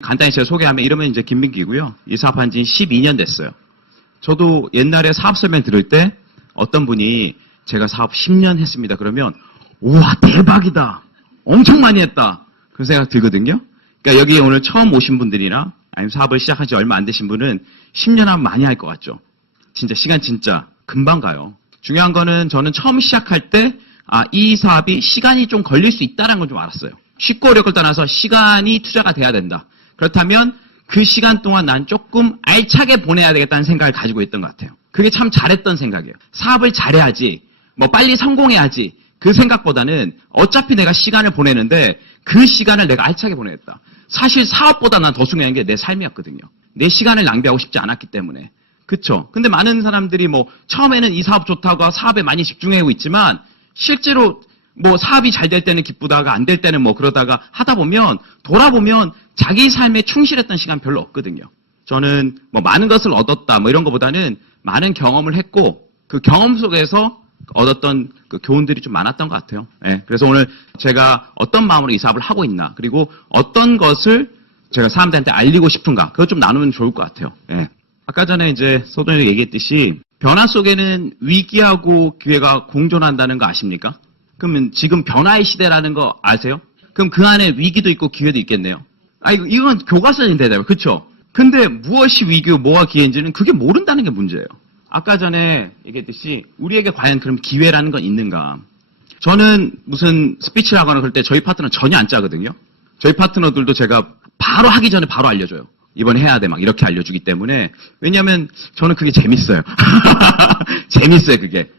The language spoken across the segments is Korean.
간단히 제가 소개하면 이러면 이제 김민기고요. 이 사업한 지 12년 됐어요. 저도 옛날에 사업 설명 들을 때 어떤 분이 제가 사업 10년 했습니다. 그러면 우와 대박이다. 엄청 많이 했다. 그런 생각 들거든요. 그러니까 여기 오늘 처음 오신 분들이나 아니면 사업을 시작한 지 얼마 안 되신 분은 10년 하면 많이 할 것 같죠. 진짜 시간 진짜 금방 가요. 중요한 거는 저는 처음 시작할 때 이 사업이 시간이 좀 걸릴 수 있다는 걸 좀 알았어요. 쉽고 어렵고 떠나서 시간이 투자가 돼야 된다. 그렇다면 그 시간 동안 난 조금 알차게 보내야 되겠다는 생각을 가지고 있던 것 같아요. 그게 참 잘했던 생각이에요. 사업을 잘해야지, 빨리 성공해야지. 그 생각보다는 어차피 내가 시간을 보내는데 그 시간을 내가 알차게 보내겠다. 사실 사업보다 난 더 중요한 게 내 삶이었거든요. 내 시간을 낭비하고 싶지 않았기 때문에. 그쵸? 근데 많은 사람들이 처음에는 이 사업 좋다고 사업에 많이 집중하고 있지만 실제로 사업이 잘 될 때는 기쁘다가 안 될 때는 그러다가 하다 보면 돌아보면 자기 삶에 충실했던 시간 별로 없거든요. 저는 많은 것을 얻었다 이런 것보다는 많은 경험을 했고 그 경험 속에서 얻었던 그 교훈들이 좀 많았던 것 같아요. 네, 그래서 오늘 제가 어떤 마음으로 이 사업을 하고 있나 그리고 어떤 것을 제가 사람들한테 알리고 싶은가 그거 좀 나누면 좋을 것 같아요. 네. 아까 전에 이제 서동이 얘기했듯이 변화 속에는 위기하고 기회가 공존한다는 거 아십니까? 그러면 지금 변화의 시대라는 거 아세요? 그럼 그 안에 위기도 있고 기회도 있겠네요. 이건 교과서적인 대답이에요. 그렇죠? 근데 무엇이 위기고 뭐가 기회인지는 그게 모른다는 게 문제예요. 아까 전에 얘기했듯이 우리에게 과연 그럼 기회라는 건 있는가? 저는 무슨 스피치를 하거나 그럴 때 저희 파트너 전혀 안 짜거든요. 저희 파트너들도 제가 바로 하기 전에 바로 알려줘요. 이번에 해야 돼 이렇게 알려주기 때문에 왜냐하면 저는 그게 재밌어요. 재밌어요 그게.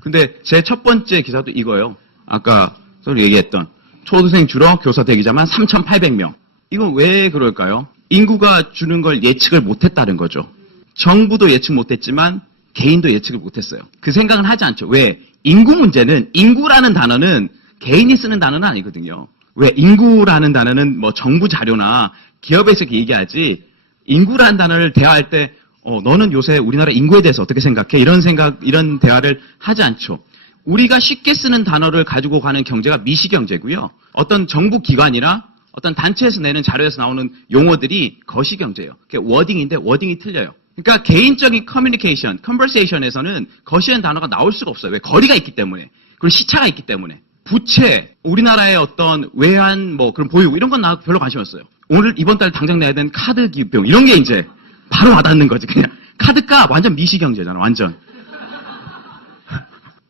근데 제 첫 번째 기사도 이거예요. 아까 저는 얘기했던 초등생 줄어 교사 대기자만 3,800명. 이건 왜 그럴까요? 인구가 주는 걸 예측을 못했다는 거죠. 정부도 예측 못했지만 개인도 예측을 못했어요. 그 생각은 하지 않죠. 왜? 인구 문제는 인구라는 단어는 개인이 쓰는 단어는 아니거든요. 왜? 인구라는 단어는 정부 자료나 기업에서 얘기하지 인구라는 단어를 대화할 때 너는 요새 우리나라 인구에 대해서 어떻게 생각해? 이런 대화를 하지 않죠. 우리가 쉽게 쓰는 단어를 가지고 가는 경제가 미시경제고요. 어떤 정부 기관이나 어떤 단체에서 내는 자료에서 나오는 용어들이 거시경제예요. 그게 워딩인데 워딩이 틀려요. 그러니까 개인적인 커뮤니케이션, 컨버세이션에서는 거시라는 단어가 나올 수가 없어요. 왜? 거리가 있기 때문에. 그리고 시차가 있기 때문에. 부채, 우리나라의 어떤 외환, 그런 보유, 이런 건 나 별로 관심 없어요. 오늘, 이번 달 당장 내야 되는 카드 기부비용, 이런 게 이제 바로 와닿는 거지, 그냥. 카드값 완전 미시경제잖아, 완전.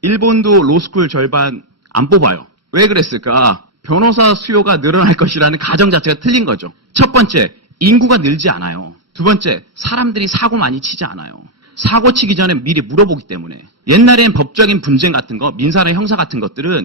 일본도 로스쿨 절반 안 뽑아요. 왜 그랬을까? 변호사 수요가 늘어날 것이라는 가정 자체가 틀린 거죠. 첫 번째, 인구가 늘지 않아요. 두 번째, 사람들이 사고 많이 치지 않아요. 사고 치기 전에 미리 물어보기 때문에. 옛날엔 법적인 분쟁 같은 거, 민사나 형사 같은 것들은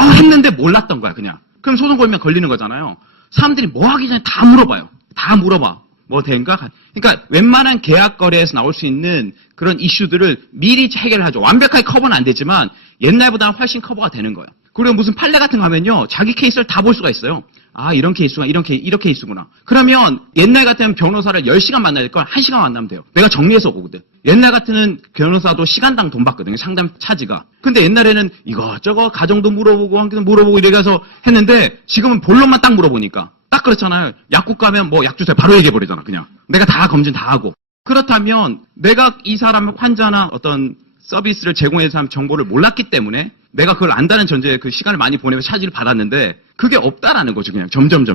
했는데 몰랐던 거야, 그냥. 그럼 소송 걸면 걸리는 거잖아요. 사람들이 뭐 하기 전에 다 물어봐요. 다 물어봐. 뭐 된가? 그러니까 웬만한 계약 거래에서 나올 수 있는 그런 이슈들을 미리 해결하죠. 완벽하게 커버는 안 되지만 옛날보다 훨씬 커버가 되는 거예요. 그리고 무슨 판례 같은 거 하면요. 자기 케이스를 다 볼 수가 있어요. 이런 케이스가 이렇게 케이스구나. 그러면 옛날 같으면 변호사를 10시간 만날 걸 1시간 만나면 돼요. 내가 정리해서 오거든. 옛날 같으면 변호사도 시간당 돈 받거든요. 상담 차지가. 근데 옛날에는 이것저것 가정도 물어보고 한개도 물어보고 이래가서 했는데 지금은 본론만 딱 물어보니까 딱 그렇잖아요. 약국 가면 약 주세요. 바로 얘기해버리잖아. 그냥. 내가 다 검진 다 하고. 그렇다면 내가 이 사람 환자나 어떤 서비스를 제공해서 사람 정보를 몰랐기 때문에 내가 그걸 안다는 전제에 그 시간을 많이 보내면서 차지를 받았는데 그게 없다라는 거죠. 그냥 점점.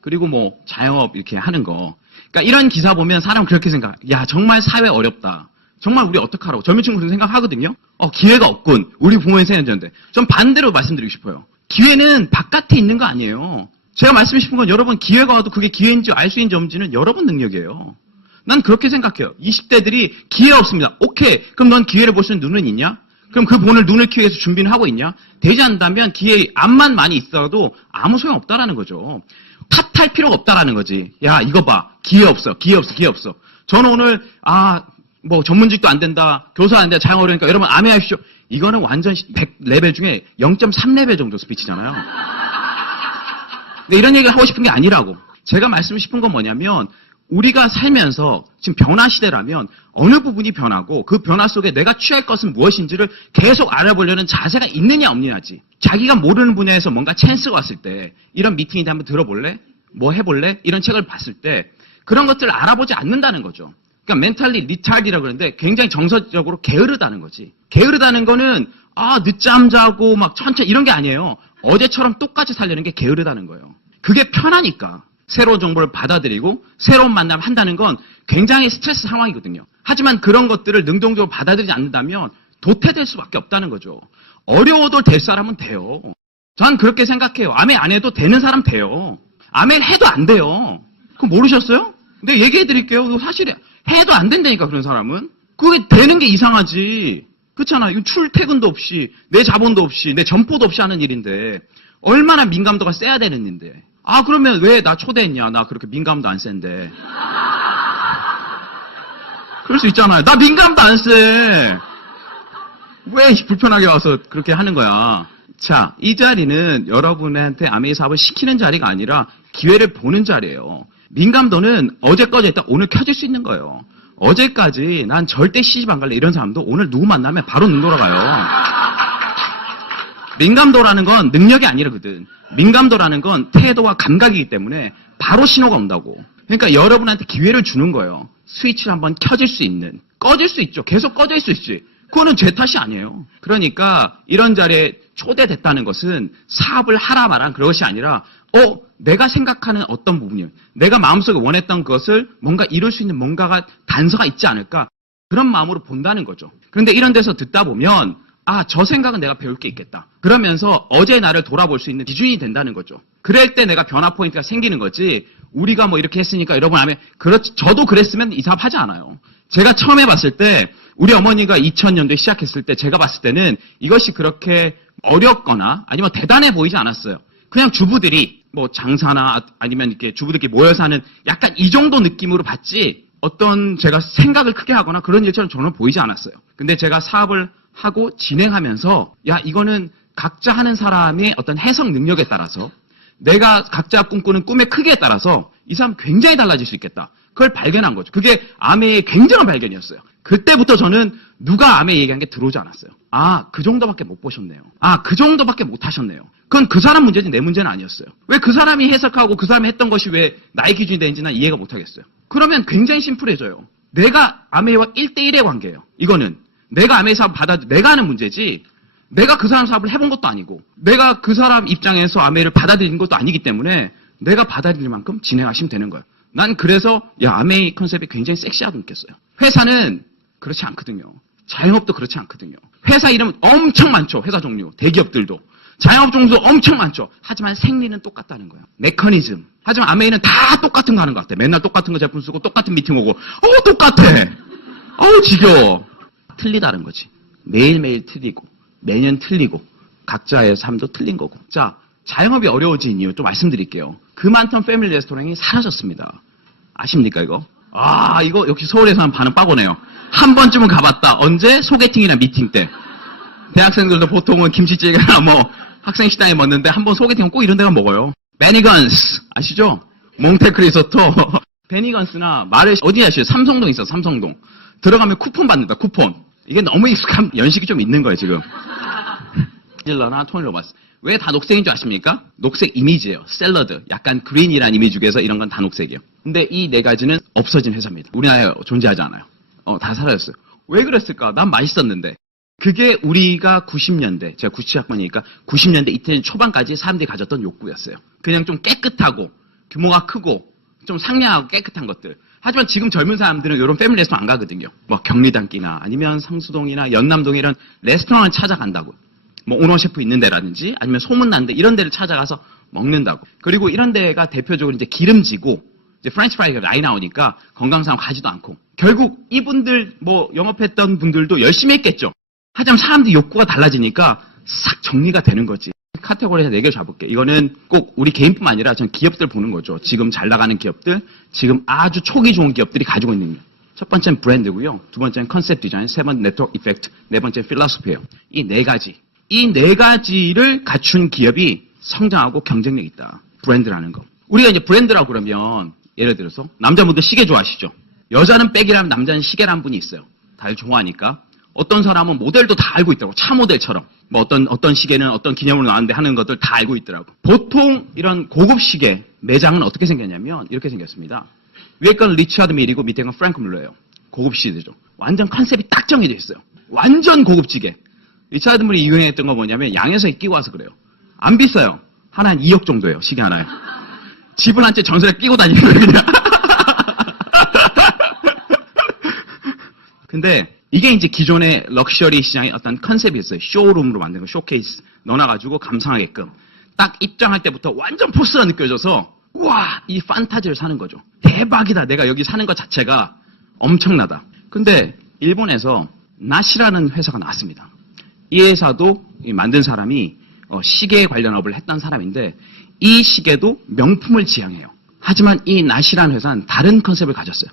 그리고 자영업 이렇게 하는 거. 그러니까 이런 기사 보면 사람은 그렇게 생각. 야 정말 사회 어렵다. 정말 우리 어떡하라고. 젊은 친구들은 생각하거든요. 기회가 없군. 우리 부모님 생각했는데. 전 반대로 말씀드리고 싶어요. 기회는 바깥에 있는 거 아니에요. 제가 말씀드리고 싶은 건 여러분 기회가 와도 그게 기회인지 알 수 있는지 없는지는 여러분 능력이에요. 난 그렇게 생각해요. 20대들이 기회 없습니다. 오케이. 그럼 넌 기회를 볼 수 있는 눈은 있냐? 그럼 그 눈을 키우기 위해서 준비는 하고 있냐? 되지 않는다면 기회 앞만 많이 있어도 아무 소용 없다라는 거죠. 탓할 필요가 없다라는 거지. 야 이거 봐. 기회 없어. 저는 오늘 전문직도 안 된다. 교사 안 된다. 자영 어려우니까 여러분 암해하십시오. 이거는 완전 100레벨 중에 0.3레벨 정도 스피치잖아요. 근데 이런 얘기를 하고 싶은 게 아니라고. 제가 말씀드리고 싶은 건 뭐냐면 우리가 살면서 지금 변화 시대라면 어느 부분이 변하고 그 변화 속에 내가 취할 것은 무엇인지를 계속 알아보려는 자세가 있느냐 없느냐지. 자기가 모르는 분야에서 뭔가 찬스가 왔을 때 이런 미팅인데 한번 들어볼래? 뭐 해볼래? 이런 책을 봤을 때 그런 것들을 알아보지 않는다는 거죠. 그러니까 멘탈리 리타드라고 그러는데 굉장히 정서적으로 게으르다는 거지. 게으르다는 거는 늦잠 자고 막 천천히 이런 게 아니에요. 어제처럼 똑같이 살려는 게 게으르다는 거예요. 그게 편하니까. 새로운 정보를 받아들이고 새로운 만남을 한다는 건 굉장히 스트레스 상황이거든요. 하지만 그런 것들을 능동적으로 받아들이지 않는다면 도태될 수밖에 없다는 거죠. 어려워도 될 사람은 돼요. 전 그렇게 생각해요. 아메 안 해도 되는 사람 돼요. 아메 해도 안 돼요. 그거 모르셨어요? 근데 얘기해 드릴게요. 그거 사실에 해도 안 된다니까 그런 사람은. 그게 되는 게 이상하지. 그렇잖아. 이거 출퇴근도 없이 내 자본도 없이 내 점포도 없이 하는 일인데 얼마나 민감도가 세야 되는 일인데. 그러면 왜 나 초대했냐? 나 그렇게 민감도 안 센데. 그럴 수 있잖아요. 나 민감도 안 세. 왜 불편하게 와서 그렇게 하는 거야? 자, 이 자리는 여러분한테 아메이 사업을 시키는 자리가 아니라 기회를 보는 자리예요. 민감도는 어제 꺼져 있다 오늘 켜질 수 있는 거예요. 어제까지 난 절대 시집 안 갈래 이런 사람도 오늘 누구 만나면 바로 눈 돌아가요. 민감도라는 건 능력이 아니거든. 민감도라는 건 태도와 감각이기 때문에 바로 신호가 온다고. 그러니까 여러분한테 기회를 주는 거예요. 스위치를 한번 켜질 수 있는. 꺼질 수 있죠. 계속 꺼져 있을 수 있지. 그거는 제 탓이 아니에요. 그러니까 이런 자리에 초대됐다는 것은 사업을 하라 말한 그런 것이 아니라 내가 생각하는 어떤 부분이요. 내가 마음속에 원했던 것을 뭔가 이룰 수 있는 뭔가가 단서가 있지 않을까. 그런 마음으로 본다는 거죠. 그런데 이런 데서 듣다 보면 저 생각은 내가 배울 게 있겠다. 그러면서 어제 나를 돌아볼 수 있는 기준이 된다는 거죠. 그럴 때 내가 변화 포인트가 생기는 거지. 우리가 뭐 이렇게 했으니까 여러분 하면 그렇지. 저도 그랬으면 이 사업 하지 않아요. 제가 처음에 봤을 때 우리 어머니가 2000년도에 시작했을 때 제가 봤을 때는 이것이 그렇게 어렵거나 아니면 대단해 보이지 않았어요. 그냥 주부들이 뭐 장사나 아니면 이렇게 주부들끼리 모여서 하는 약간 이 정도 느낌으로 봤지 어떤 제가 생각을 크게 하거나 그런 일처럼 저는 보이지 않았어요. 근데 제가 사업을 하고 진행하면서 이거는 각자 하는 사람의 어떤 해석 능력에 따라서 내가 각자 꿈꾸는 꿈의 크기에 따라서 이 사람 굉장히 달라질 수 있겠다. 그걸 발견한 거죠. 그게 아메의 굉장한 발견이었어요. 그때부터 저는 누가 아메 얘기한 게 들어오지 않았어요. 그 정도밖에 못 보셨네요. 그 정도밖에 못 하셨네요. 그건 그 사람 문제지 내 문제는 아니었어요. 왜 그 사람이 해석하고 그 사람이 했던 것이 왜 나의 기준이 되는지 난 이해가 못 하겠어요. 그러면 굉장히 심플해져요. 내가 아메와 1대1의 관계예요. 이거는 내가 아메 사업 내가 하는 문제지 내가 그 사람 사업을 해본 것도 아니고 내가 그 사람 입장에서 아메를 받아들이는 것도 아니기 때문에 내가 받아들일 만큼 진행하시면 되는 거예요. 난 그래서 아메이 컨셉이 굉장히 섹시하게 느꼈어요. 회사는 그렇지 않거든요. 자영업도 그렇지 않거든요. 회사 이름은 엄청 많죠. 회사 종류. 대기업들도. 자영업 종류도 엄청 많죠. 하지만 생리는 똑같다는 거예요. 메커니즘. 하지만 아메이는 다 똑같은 거 하는 것 같아. 맨날 똑같은 거 제품 쓰고 똑같은 미팅 오고 똑같아. 지겨워. 틀리다는 거지. 매일매일 틀리고 매년 틀리고 각자의 삶도 틀린 거고. 자, 자영업이 어려워진 이유 또 말씀드릴게요. 그 많던 패밀리 레스토랑이 사라졌습니다. 아십니까 이거? 이거 역시 서울에서 한 반은 빠고네요. 한 번쯤은 가봤다. 언제? 소개팅이나 미팅 때. 대학생들도 보통은 김치찌개나 뭐 학생 식당에 먹는데 한 번 소개팅은 꼭 이런 데가 먹어요. 베니건스 아시죠? 몽테크 리소토. 베니건스나 어디 아시죠? 삼성동 있어. 삼성동. 들어가면 쿠폰 받는다. 쿠폰. 이게 너무 익숙한 연식이 좀 있는 거예요 지금. 힐러나 토니 로버스. 왜 다 녹색인 줄 아십니까? 녹색 이미지예요. 샐러드. 약간 그린이라는 이미지 중에서 이런 건 다 녹색이에요. 근데 이 네 가지는 없어진 회사입니다. 우리나라에 존재하지 않아요. 다 사라졌어요. 왜 그랬을까? 난 맛있었는데. 그게 우리가 90년대, 제가 97학번이니까 90년대 이태 초반까지 사람들이 가졌던 욕구였어요. 그냥 좀 깨끗하고 규모가 크고 좀 상냥하고 깨끗한 것들. 하지만 지금 젊은 사람들은 이런 패밀리 레스토랑 안 가거든요. 뭐 경리단길이나 아니면 성수동이나 연남동 이런 레스토랑을 찾아간다고. 뭐 오너 셰프 있는 데라든지 아니면 소문난 데 이런 데를 찾아가서 먹는다고. 그리고 이런 데가 대표적으로 이제 기름지고 이제 프렌치 프라이가 많이 나오니까 건강상 가지도 않고. 결국 이분들 뭐 영업했던 분들도 열심히 했겠죠. 하지만 사람들이 욕구가 달라지니까 싹 정리가 되는 거지. 카테고리에서 4개 잡을게. 이거는 꼭 우리 개인뿐만 아니라 전 기업들 보는 거죠. 지금 잘 나가는 기업들, 지금 아주 초기 좋은 기업들이 가지고 있는 것. 첫 번째는 브랜드고요. 두 번째는 컨셉 디자인, 세 번째 네트워크 이펙트, 네 번째는 필로소피예요. 이 4가지. 이 4가지를 갖춘 기업이 성장하고 경쟁력 있다. 브랜드라는 거. 우리가 이제 브랜드라고 그러면 예를 들어서 남자분들 시계 좋아하시죠? 여자는 백이라면 남자는 시계라는 분이 있어요. 다들 좋아하니까. 어떤 사람은 모델도 다 알고 있더라고. 차 모델처럼. 뭐 어떤 시계는 어떤 기념으로 나왔는데 하는 것들 다 알고 있더라고. 보통 이런 고급 시계 매장은 어떻게 생겼냐면 이렇게 생겼습니다. 위에 건 리차드 밀이고 밑에 건 프랭크 뮬러예요. 고급 시계죠. 완전 컨셉이 딱 정해져 있어요. 완전 고급 시계. 리차드 밀이 유행했던 거 뭐냐면 양에서 끼고 와서 그래요. 안 비싸요. 하나 한 2억 정도예요. 시계 하나에. 집을 한 채 전설에 끼고 다니는 거예요. 그냥. 근데 이게 이제 기존의 럭셔리 시장의 어떤 컨셉이 있어요. 쇼룸으로 만든 거, 쇼케이스 넣어놔가지고 감상하게끔. 딱 입장할 때부터 완전 포스가 느껴져서 우와, 이 판타지를 사는 거죠. 대박이다. 내가 여기 사는 것 자체가 엄청나다. 근데 일본에서 나시라는 회사가 나왔습니다. 이 회사도 만든 사람이 시계 관련 업을 했던 사람인데 이 시계도 명품을 지향해요. 하지만 이 나시라는 회사는 다른 컨셉을 가졌어요.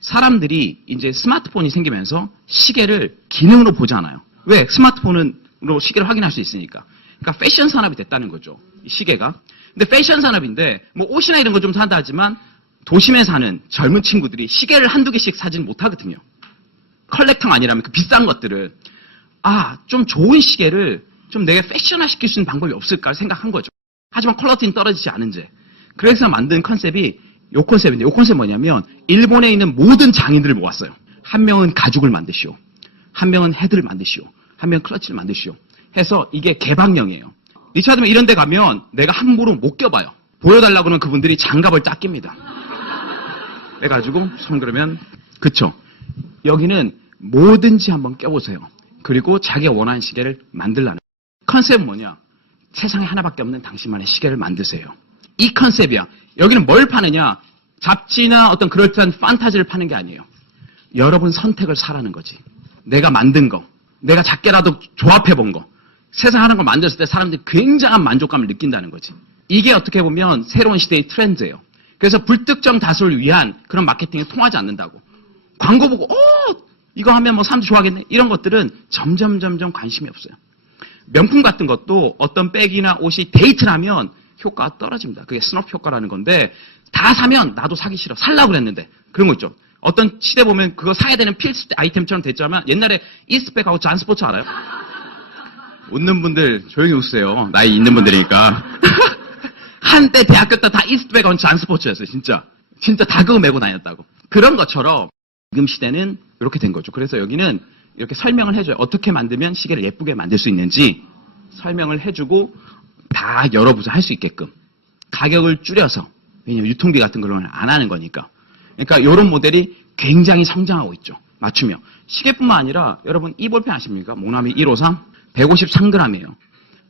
사람들이 이제 스마트폰이 생기면서 시계를 기능으로 보지 않아요. 왜? 스마트폰으로 시계를 확인할 수 있으니까. 그러니까 패션 산업이 됐다는 거죠. 이 시계가. 근데 패션 산업인데 뭐 옷이나 이런 거 좀 산다 하지만 도심에 사는 젊은 친구들이 시계를 한두 개씩 사지는 못하거든요. 컬렉터가 아니라면 그 비싼 것들을. 좀 좋은 시계를 좀 내가 패션화 시킬 수 있는 방법이 없을까 생각한 거죠. 하지만 퀄리티는 떨어지지 않은 채. 그래서 만든 컨셉이 요 컨셉인데, 요 컨셉 뭐냐면 일본에 있는 모든 장인들을 모았어요. 한 명은 가죽을 만드시오, 한 명은 헤드를 만드시오, 한 명은 클러치를 만드시오 해서 이게 개방형이에요. 리차드맨 이런 데 가면 내가 함부로 못 껴봐요. 보여달라고 하면 그분들이 장갑을 딱 낍니다. 해가지고 손 그러면 그쵸. 여기는 뭐든지 한번 껴보세요. 그리고 자기가 원하는 시계를 만들라는 컨셉은 뭐냐? 세상에 하나밖에 없는 당신만의 시계를 만드세요. 이 컨셉이야. 여기는 뭘 파느냐? 잡지나 어떤 그럴듯한 판타지를 파는 게 아니에요. 여러분 선택을 사라는 거지. 내가 만든 거, 내가 작게라도 조합해 본 거, 세상 하는 걸 만들었을 때 사람들이 굉장한 만족감을 느낀다는 거지. 이게 어떻게 보면 새로운 시대의 트렌드예요. 그래서 불특정 다수를 위한 그런 마케팅에 통하지 않는다고. 광고 보고 이거 하면 뭐 사람들이 좋아하겠네. 이런 것들은 점점 관심이 없어요. 명품 같은 것도 어떤 백이나 옷이 데이트를 하면 효과가 떨어집니다. 그게 스너프 효과라는 건데 다 사면 나도 사기 싫어. 살라고 그랬는데. 그런 거 있죠. 어떤 시대 보면 그거 사야 되는 필수 아이템처럼 됐지만 옛날에 이스트백하고 잔스포츠 알아요? 웃는 분들 조용히 웃으세요. 나이 있는 분들이니까. 한때 대학교 때 다 이스트백하고 잔스포츠였어요. 진짜 다 그거 메고 다녔다고. 그런 것처럼 지금 시대는 이렇게 된 거죠. 그래서 여기는 이렇게 설명을 해줘요. 어떻게 만들면 시계를 예쁘게 만들 수 있는지 설명을 해주고 다 열어보자 할 수 있게끔 가격을 줄여서, 왜냐면 유통비 같은 걸 안 하는 거니까. 그러니까 이런 모델이 굉장히 성장하고 있죠. 맞춤형. 시계뿐만 아니라 여러분 이 볼펜 아십니까? 모나미 153 153g이에요.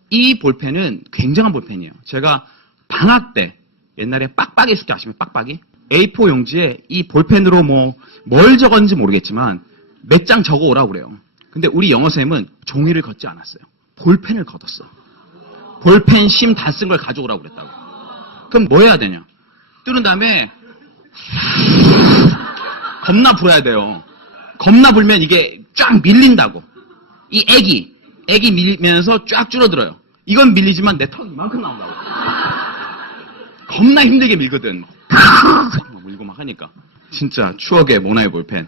이 볼펜은 굉장한 볼펜이에요. 제가 방학 때 옛날에 빡빡이 숙제 아시면 빡빡이? A4 용지에 이 볼펜으로 뭘 적었는지 모르겠지만 몇 장 적어 오라고 그래요. 근데 우리 영어쌤은 종이를 걷지 않았어요. 볼펜을 걷었어. 볼펜 심 다 쓴 걸 가져오라고 그랬다고. 그럼 뭐 해야 되냐? 뚫은 다음에 겁나 불어야 돼요. 겁나 불면 이게 쫙 밀린다고. 이 액이 밀면서 쫙 줄어들어요. 이건 밀리지만 내 턱이 이만큼 나온다고. 겁나 힘들게 밀거든. 밀고 막 하니까. 진짜 추억의 모나미 볼펜.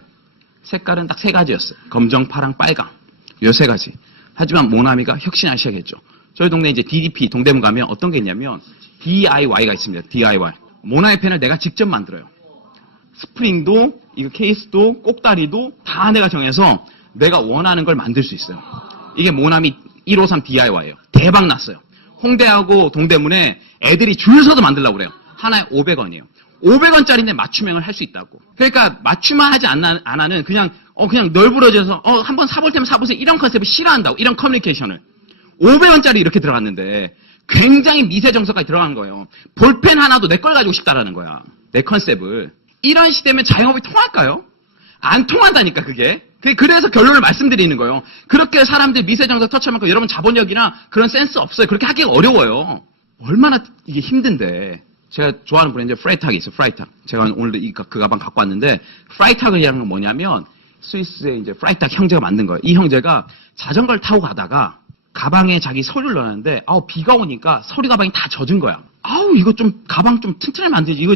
색깔은 딱 3가지였어요. 검정, 파랑, 빨강. 요 3가지. 하지만 모나미가 혁신하기 시작했죠. 저희 동네 이제 DDP 동대문 가면 어떤 게 있냐면 DIY가 있습니다. DIY. 모나미 펜을 내가 직접 만들어요. 스프링도, 이거 케이스도, 꼭다리도 다 내가 정해서 내가 원하는 걸 만들 수 있어요. 이게 모나미 153 DIY예요. 대박 났어요. 홍대하고 동대문에 애들이 줄 서서 만들려고 그래요. 하나에 500원이에요. 500원짜리인데 맞춤형을 할 수 있다고. 그러니까 맞춤만 하지 안 하는 그냥 널브러져서 한번 사볼 때면 사보세요. 이런 컨셉을 싫어한다고. 이런 커뮤니케이션을. 500원짜리 이렇게 들어갔는데 굉장히 미세 정서까지 들어간 거예요. 볼펜 하나도 내 걸 가지고 싶다라는 거야. 내 컨셉을. 이런 시대면 자영업이 통할까요? 안 통한다니까 그게. 그래서 결론을 말씀드리는 거예요. 그렇게 사람들 미세 정서 터치하면 여러분 자본력이나 그런 센스 없어요. 그렇게 하기가 어려워요. 얼마나 이게 힘든데. 제가 좋아하는 브랜드 프라이탁이 있어요. 프라이탁. 제가 오늘 그 가방 갖고 왔는데 프라이탁이라는 건 뭐냐면 스위스의 이제 프라이탁 형제가 만든 거예요. 이 형제가 자전거를 타고 가다가 가방에 자기 서류를 넣었는데 비가 오니까 서류 가방이 다 젖은 거야. 이거 좀 가방 좀 튼튼하게 만들지. 이거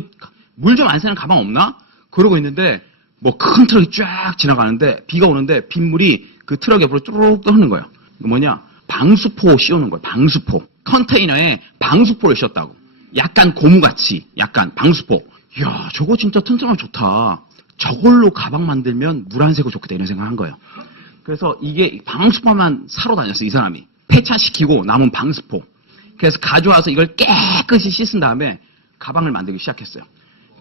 물 좀 안 새는 가방 없나? 그러고 있는데 뭐 큰 트럭이 쫙 지나가는데 비가 오는데 빗물이 그 트럭 옆으로 쭈룩 흐르는 거예요. 이거 뭐냐? 방수포 씌우는 거예요. 방수포. 컨테이너에 방수포를 씌웠다고. 약간 고무같이 약간 방수포. 이야, 저거 진짜 튼튼하고 좋다. 저걸로 가방 만들면 물 안 새고 좋겠다 이런 생각을 한 거예요. 그래서 이게 방수포만 사러 다녔어요. 이 사람이. 폐차시키고 남은 방수포. 그래서 가져와서 이걸 깨끗이 씻은 다음에 가방을 만들기 시작했어요.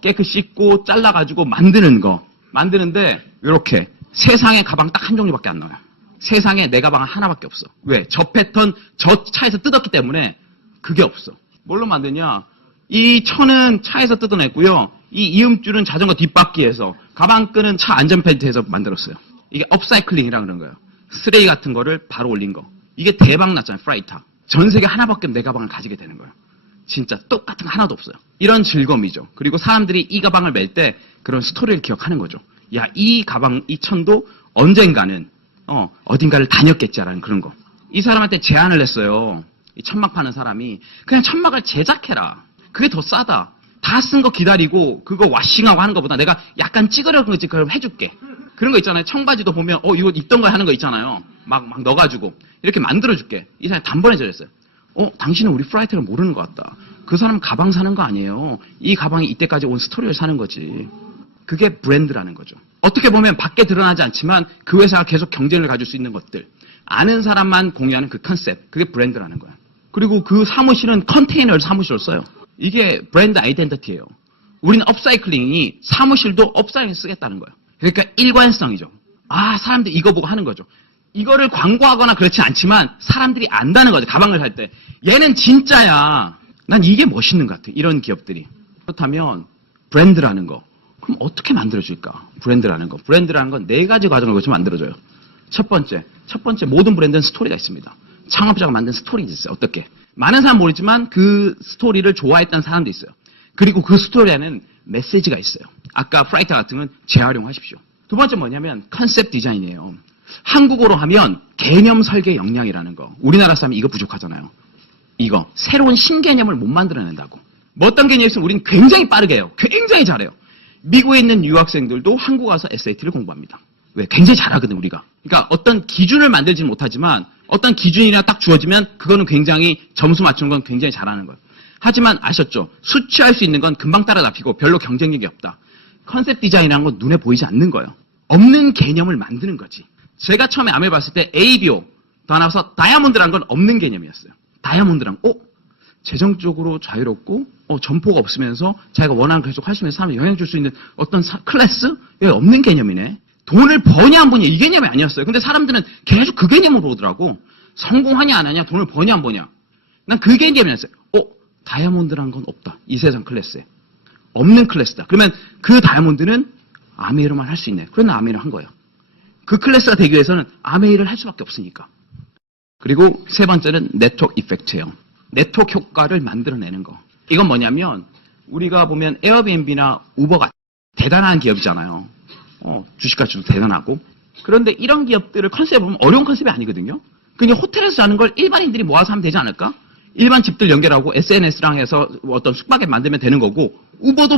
깨끗이 씻고 잘라가지고 만드는 거. 만드는데 이렇게 세상에 가방 딱 한 종류밖에 안 나와요. 세상에 내 가방은 하나밖에 없어. 왜? 저 패턴 저 차에서 뜯었기 때문에 그게 없어. 뭘로 만드냐? 이 천은 차에서 뜯어냈고요. 이 이음줄은 자전거 뒷바퀴에서, 가방끈은 차 안전벨트에서 만들었어요. 이게 업사이클링이라 그런 거예요. 쓰레기 같은 거를 바로 올린 거. 이게 대박 났잖아요. 프라이타. 전 세계 하나밖에 내 가방을 가지게 되는 거예요. 진짜 똑같은 거 하나도 없어요. 이런 즐거움이죠. 그리고 사람들이 이 가방을 멜 때 그런 스토리를 기억하는 거죠. 야, 이 가방, 이 천도 언젠가는 어딘가를 다녔겠지라는 그런 거. 이 사람한테 제안을 했어요. 이 천막 파는 사람이 그냥 천막을 제작해라. 그게 더 싸다. 다 쓴 거 기다리고 그거 와싱하고 하는 것보다 내가 약간 찌그러진 거지 그걸 해줄게. 그런 거 있잖아요. 청바지도 보면 이거 입던 거 하는 거 있잖아요. 막 넣어가지고 이렇게 만들어줄게. 이 사람이 단번에 저랬어요. 당신은 우리 프라이트를 모르는 것 같다. 그 사람은 가방 사는 거 아니에요. 이 가방이 이때까지 온 스토리를 사는 거지. 그게 브랜드라는 거죠. 어떻게 보면 밖에 드러나지 않지만 그 회사가 계속 경쟁을 가질 수 있는 것들. 아는 사람만 공유하는 그 컨셉. 그게 브랜드라는 거야. 그리고 그 사무실은 컨테이너 사무실을 써요. 이게 브랜드 아이덴티티예요. 우리는 업사이클링이 사무실도 업사이클링 쓰겠다는 거예요. 그러니까 일관성이죠. 사람들이 이거 보고 하는 거죠. 이거를 광고하거나 그렇지 않지만 사람들이 안다는 거죠. 가방을 살 때. 얘는 진짜야. 난 이게 멋있는 것 같아. 이런 기업들이. 그렇다면 브랜드라는 거. 그럼 어떻게 만들어줄까? 브랜드라는 거. 브랜드라는 건 네 가지 과정을 거쳐 만들어줘요. 첫 번째 모든 브랜드는 스토리가 있습니다. 창업자가 만든 스토리가 있어요. 어떻게? 많은 사람 모르지만 그 스토리를 좋아했던 사람도 있어요. 그리고 그 스토리 안에는 메시지가 있어요. 아까 프라이터 같은 건 재활용하십시오. 두 번째 뭐냐면 컨셉 디자인이에요. 한국어로 하면 개념 설계 역량이라는 거. 우리나라 사람이 이거 부족하잖아요. 이거 새로운 신개념을 못 만들어낸다고. 뭐 어떤 개념이 있으면 우리는 굉장히 빠르게 해요. 굉장히 잘해요. 미국에 있는 유학생들도 한국 와서 SAT를 공부합니다. 왜? 굉장히 잘하거든 우리가. 그러니까 어떤 기준을 만들지는 못하지만 어떤 기준이나 딱 주어지면 그거는 굉장히 점수 맞추는 건 굉장히 잘하는 거예요. 하지만 아셨죠? 수치할 수 있는 건 금방 따라잡히고 별로 경쟁력이 없다. 컨셉 디자인이라는 건 눈에 보이지 않는 거예요. 없는 개념을 만드는 거지. 제가 처음에 아메를 봤을 때 ABO 더 나와서 다이아몬드라는 건 없는 개념이었어요. 다이아몬드란 재정적으로 자유롭고 점포가 없으면서 자기가 원하는 걸 계속 할 수 있는 사람에 영향 줄 수 있는 어떤 클래스? 예, 없는 개념이네. 돈을 버냐 안 버냐 이 개념이 아니었어요. 근데 사람들은 계속 그 개념으로 오더라고. 성공하냐 안 하냐, 돈을 버냐 안 버냐. 난 그 개념이었어요. 다이아몬드란 건 없다. 이 세상 클래스에. 없는 클래스다. 그러면 그 다이아몬드는 아메이로만 할 수 있네. 그래서 아메이를 한 거예요. 그 클래스가 되기 위해서는 아메이를 할 수밖에 없으니까. 그리고 세 번째는 네트워크 이펙트예요. 네트워크 효과를 만들어내는 거. 이건 뭐냐면 우리가 보면 에어비앤비나 우버가 대단한 기업이잖아요. 주식가치도 대단하고. 그런데 이런 기업들을 컨셉을 보면 어려운 컨셉이 아니거든요. 그냥 호텔에서 자는 걸 일반인들이 모아서 하면 되지 않을까? 일반 집들 연결하고 SNS랑 해서 어떤 숙박앱 만들면 되는 거고, 우버도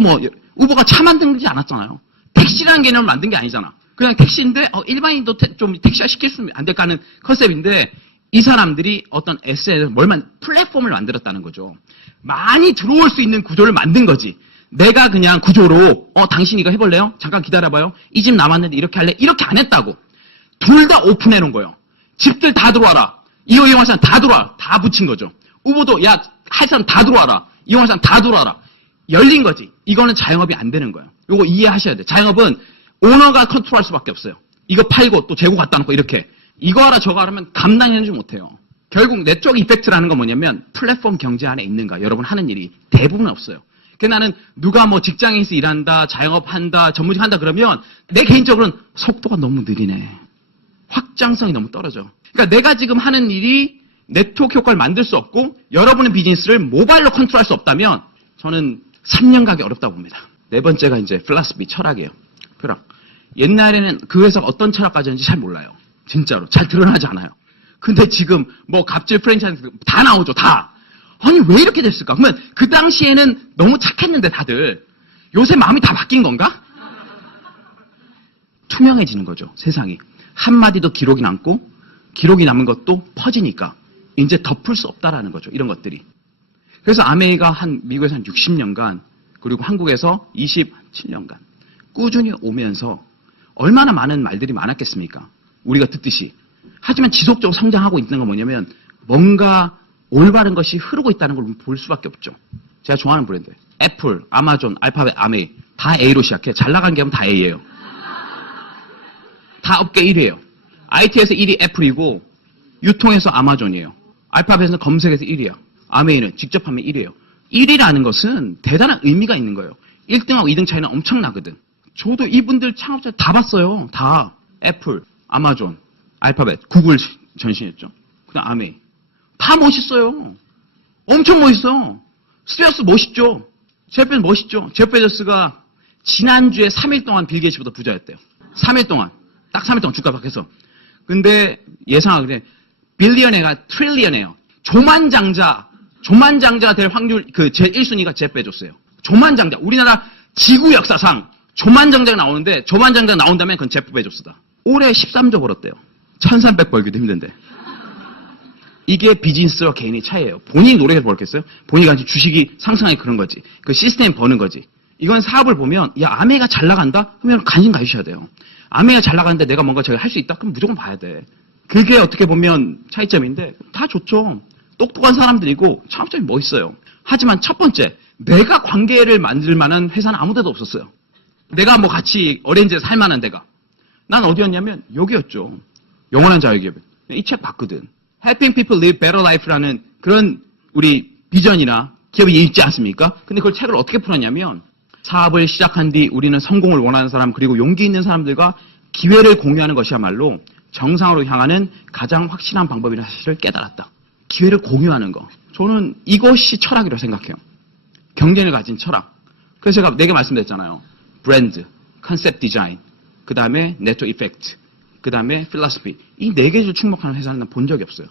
우버가 차 만들지 않았잖아요. 택시라는 개념을 만든 게 아니잖아. 그냥 택시인데 일반인도 좀 택시화 시킬 수 안 될까 하는 컨셉인데, 이 사람들이 어떤 SNS, 플랫폼을 만들었다는 거죠. 많이 들어올 수 있는 구조를 만든 거지. 내가 그냥 구조로 당신 이거 해볼래요? 잠깐 기다려봐요. 이 집 남았는데 이렇게 할래? 이렇게 안 했다고. 둘 다 오픈해 놓은 거예요. 집들 다 들어와라. 이거 이용할 사람 다 들어와. 다 붙인 거죠. 우버도 할 사람 다 들어와라. 이용할 사람 다 들어와라. 열린 거지. 이거는 자영업이 안 되는 거예요. 이거 이해하셔야 돼. 자영업은 오너가 컨트롤할 수밖에 없어요. 이거 팔고 또 재고 갖다 놓고 이렇게. 이거 하라 저거 하라면 감당해 주지 못해요. 결국 네트워크 이펙트라는 건 뭐냐면 플랫폼 경제 안에 있는가. 여러분 하는 일이 대부분 없어요. 그래서 나는 누가 직장에서 일한다, 자영업한다, 전문직 한다 그러면 내 개인적으로는 속도가 너무 느리네. 확장성이 너무 떨어져. 그러니까 내가 지금 하는 일이 네트워크 효과를 만들 수 없고 여러분의 비즈니스를 모바일로 컨트롤할 수 없다면 저는 3년 가기 어렵다고 봅니다. 네 번째가 이제 필라스피 철학이에요. 철학. 옛날에는 그 회사가 어떤 철학 가졌는지 잘 몰라요. 진짜로. 잘 드러나지 않아요. 근데 지금 갑질 프랜차이즈 다 나오죠. 다. 아니 왜 이렇게 됐을까? 그러면 그 당시에는 너무 착했는데 다들 요새 마음이 다 바뀐 건가? 투명해지는 거죠. 세상이. 한마디도 기록이 남고 기록이 남은 것도 퍼지니까 이제 덮을 수 없다라는 거죠. 이런 것들이. 그래서 아메이가 미국에서 한 60년간 그리고 한국에서 27년간 꾸준히 오면서 얼마나 많은 말들이 많았겠습니까? 우리가 듣듯이. 하지만 지속적으로 성장하고 있는 건 뭐냐면 뭔가 올바른 것이 흐르고 있다는 걸 볼 수밖에 없죠. 제가 좋아하는 브랜드. 애플, 아마존, 알파벳, 아메이. 다 A로 시작해. 잘 나간 게 하면 다 A예요. 다 업계 1위예요. IT에서 1위 애플이고 유통에서 아마존이에요. 알파벳은 검색에서 1위야. 아메이는 직접 하면 1위예요. 1위라는 것은 대단한 의미가 있는 거예요. 1등하고 2등 차이는 엄청나거든. 저도 이분들 창업자 다 봤어요. 다. 애플, 아마존, 알파벳, 구글 전신했죠. 그다음 아메이. 다 멋있어요. 엄청 멋있어. 스페어스 멋있죠. 제프 베조스 멋있죠. 제프 베조스가 지난주에 3일 동안 빌 게이츠보다 부자였대요. 3일 동안. 딱 3일 동안 주가 밖에서. 근데 예상하기에 빌리언회가 트릴리언이에요. 조만장자 될 확률 제 1순위가 제프 베조스예요. 조만장자. 우리나라 지구 역사상 조만장자가 나오는데 조만장자가 나온다면 그건 제프 베조스다. 올해 13조 벌었대요. 1,300 벌기도 힘든데. 이게 비즈니스와 개인의 차이예요. 본인이 노력해서 벌겠어요? 본인이 가진 주식이 상승하니 그런 거지. 그 시스템이 버는 거지. 이건 사업을 보면 야 아메이가 잘 나간다? 그러면 관심 가지셔야 돼요. 아메이가 잘 나가는데 내가 뭔가 저기 할 수 있다? 그럼 무조건 봐야 돼. 그게 어떻게 보면 차이점인데 다 좋죠. 똑똑한 사람들이고 창업적이 멋있어요. 하지만 첫 번째 내가 관계를 만들 만한 회사는 아무 데도 없었어요. 내가 뭐 같이 어렌지에서 살 만한 데가. 난 어디였냐면 여기였죠. 영원한 자유기업. 이 책 봤거든. Helping People Live Better Life라는 그런 우리 비전이나 기업이 있지 않습니까? 근데 그걸 책을 어떻게 풀었냐면 사업을 시작한 뒤 우리는 성공을 원하는 사람 그리고 용기 있는 사람들과 기회를 공유하는 것이야말로 정상으로 향하는 가장 확실한 방법이라는 사실을 깨달았다. 기회를 공유하는 거. 저는 이것이 철학이라고 생각해요. 경쟁을 가진 철학. 그래서 제가 4개 말씀드렸잖아요. 브랜드, 컨셉 디자인, 그 다음에 네트워크 이펙트, 그 다음에 필로소피. 이 4개를 충족하는 회사는 난 본 적이 없어요.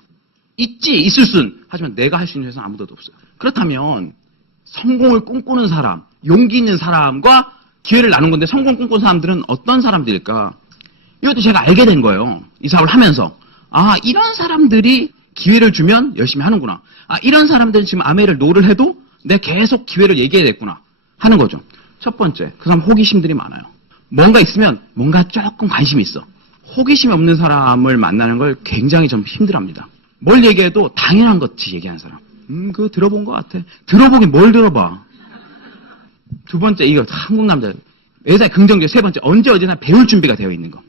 있을 순. 하지만 내가 할 수 있는 회사는 아무도 없어요. 그렇다면 성공을 꿈꾸는 사람, 용기 있는 사람과 기회를 나눈 건데 성공 꿈꾸는 사람들은 어떤 사람들일까? 이것도 제가 알게 된 거예요. 이 사업을 하면서. 아, 이런 사람들이 기회를 주면 열심히 하는구나. 아, 이런 사람들은 지금 아메이를 노를 해도 내가 계속 기회를 얘기해야겠구나 하는 거죠. 첫 번째, 그 사람 호기심들이 많아요. 뭔가 있으면 뭔가 조금 관심이 있어. 호기심이 없는 사람을 만나는 걸 굉장히 좀 힘들어합니다. 뭘 얘기해도 당연한 것이 얘기하는 사람. 그거 들어본 것 같아. 들어보긴 뭘 들어봐. 두 번째, 이거 한국 남자. 회사의 긍정적. 세 번째, 언제 어디나 배울 준비가 되어 있는 거.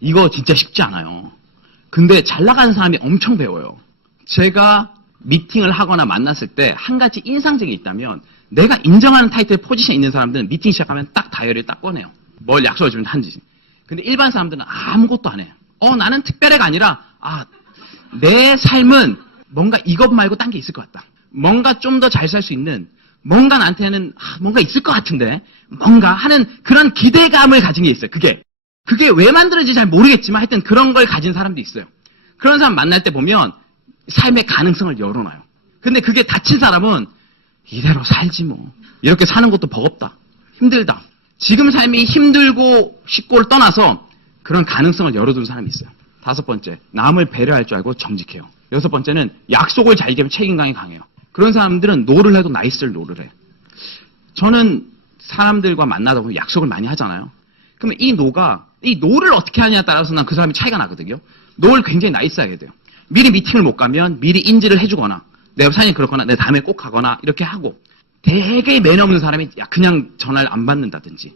이거 진짜 쉽지 않아요. 근데 잘 나가는 사람이 엄청 배워요. 제가 미팅을 하거나 만났을 때 한 가지 인상적인 게 있다면 내가 인정하는 타이틀 포지션에 있는 사람들은 미팅 시작하면 딱 다이어리를 딱 꺼내요. 뭘 약속을 주면 한지. 근데 일반 사람들은 아무것도 안 해요. 나는 특별해가 아니라 내 삶은 뭔가 이것 말고 딴 게 있을 것 같다. 뭔가 좀 더 잘 살 수 있는 뭔가 나한테는 뭔가 있을 것 같은데 뭔가 하는 그런 기대감을 가진 게 있어요. 그게 왜 만들어진지 잘 모르겠지만 하여튼 그런 걸 가진 사람도 있어요. 그런 사람 만날 때 보면 삶의 가능성을 열어놔요. 근데 그게 다친 사람은 이대로 살지 뭐. 이렇게 사는 것도 버겁다. 힘들다. 지금 삶이 힘들고 쉽고를 떠나서 그런 가능성을 열어두는 사람이 있어요. 5번째, 남을 배려할 줄 알고 정직해요. 6번째는 약속을 잘 지키면 책임감이 강해요. 그런 사람들은 노를 해도 나이스를 노를 해. 저는 사람들과 만나다 보면 약속을 많이 하잖아요. 그러면 이 노를 어떻게 하냐에 따라서 난 그 사람이 차이가 나거든요. 노를 굉장히 나이스하게 돼요. 미리 미팅을 못 가면 미리 인지를 해주거나 내가 사장님 그렇거나 내 다음에 꼭 가거나 이렇게 하고 되게 매너 없는 사람이 그냥 전화를 안 받는다든지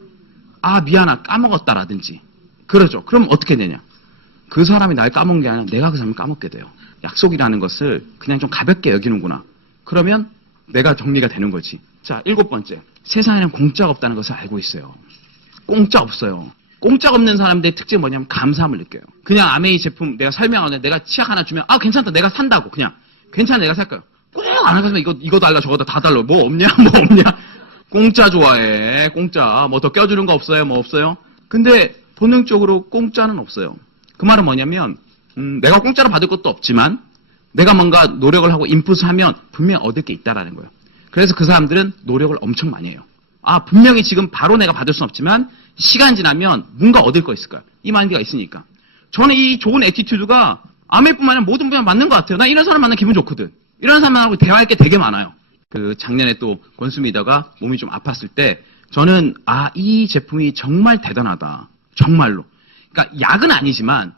미안하다 까먹었다라든지 그러죠. 그럼 어떻게 되냐. 그 사람이 날 까먹은 게 아니라 내가 그 사람을 까먹게 돼요. 약속이라는 것을 그냥 좀 가볍게 여기는구나. 그러면 내가 정리가 되는 거지. 자, 7번째. 세상에는 공짜가 없다는 것을 알고 있어요. 공짜 없어요. 공짜가 없는 사람들의 특징이 뭐냐면 감사함을 느껴요. 그냥 아메이 제품 내가 설명하는데 내가 치약 하나 주면 괜찮다 내가 산다고 그냥 괜찮아 내가 살 거야. 꼭 안 하겠으면 이거 달라 저거 다 달라 뭐 없냐 공짜 좋아해. 공짜 뭐 더 껴주는 거 없어요 뭐 없어요. 근데 본능적으로 공짜는 없어요. 그 말은 뭐냐면 내가 공짜로 받을 것도 없지만 내가 뭔가 노력을 하고 인풋을 하면 분명히 얻을 게 있다라는 거예요. 그래서 그 사람들은 노력을 엄청 많이 해요. 분명히 지금 바로 내가 받을 수는 없지만 시간 지나면 뭔가 얻을 거 있을까요? 이 마인드가 있으니까. 저는 이 좋은 애티튜드가 아메뿐만 아니라 모든 분야 맞는 것 같아요. 나 이런 사람 만나면 기분 좋거든. 이런 사람하고 대화할 게 되게 많아요. 작년에 또 권수미다가 몸이 좀 아팠을 때 저는 이 제품이 정말 대단하다. 정말로. 그러니까 약은 아니지만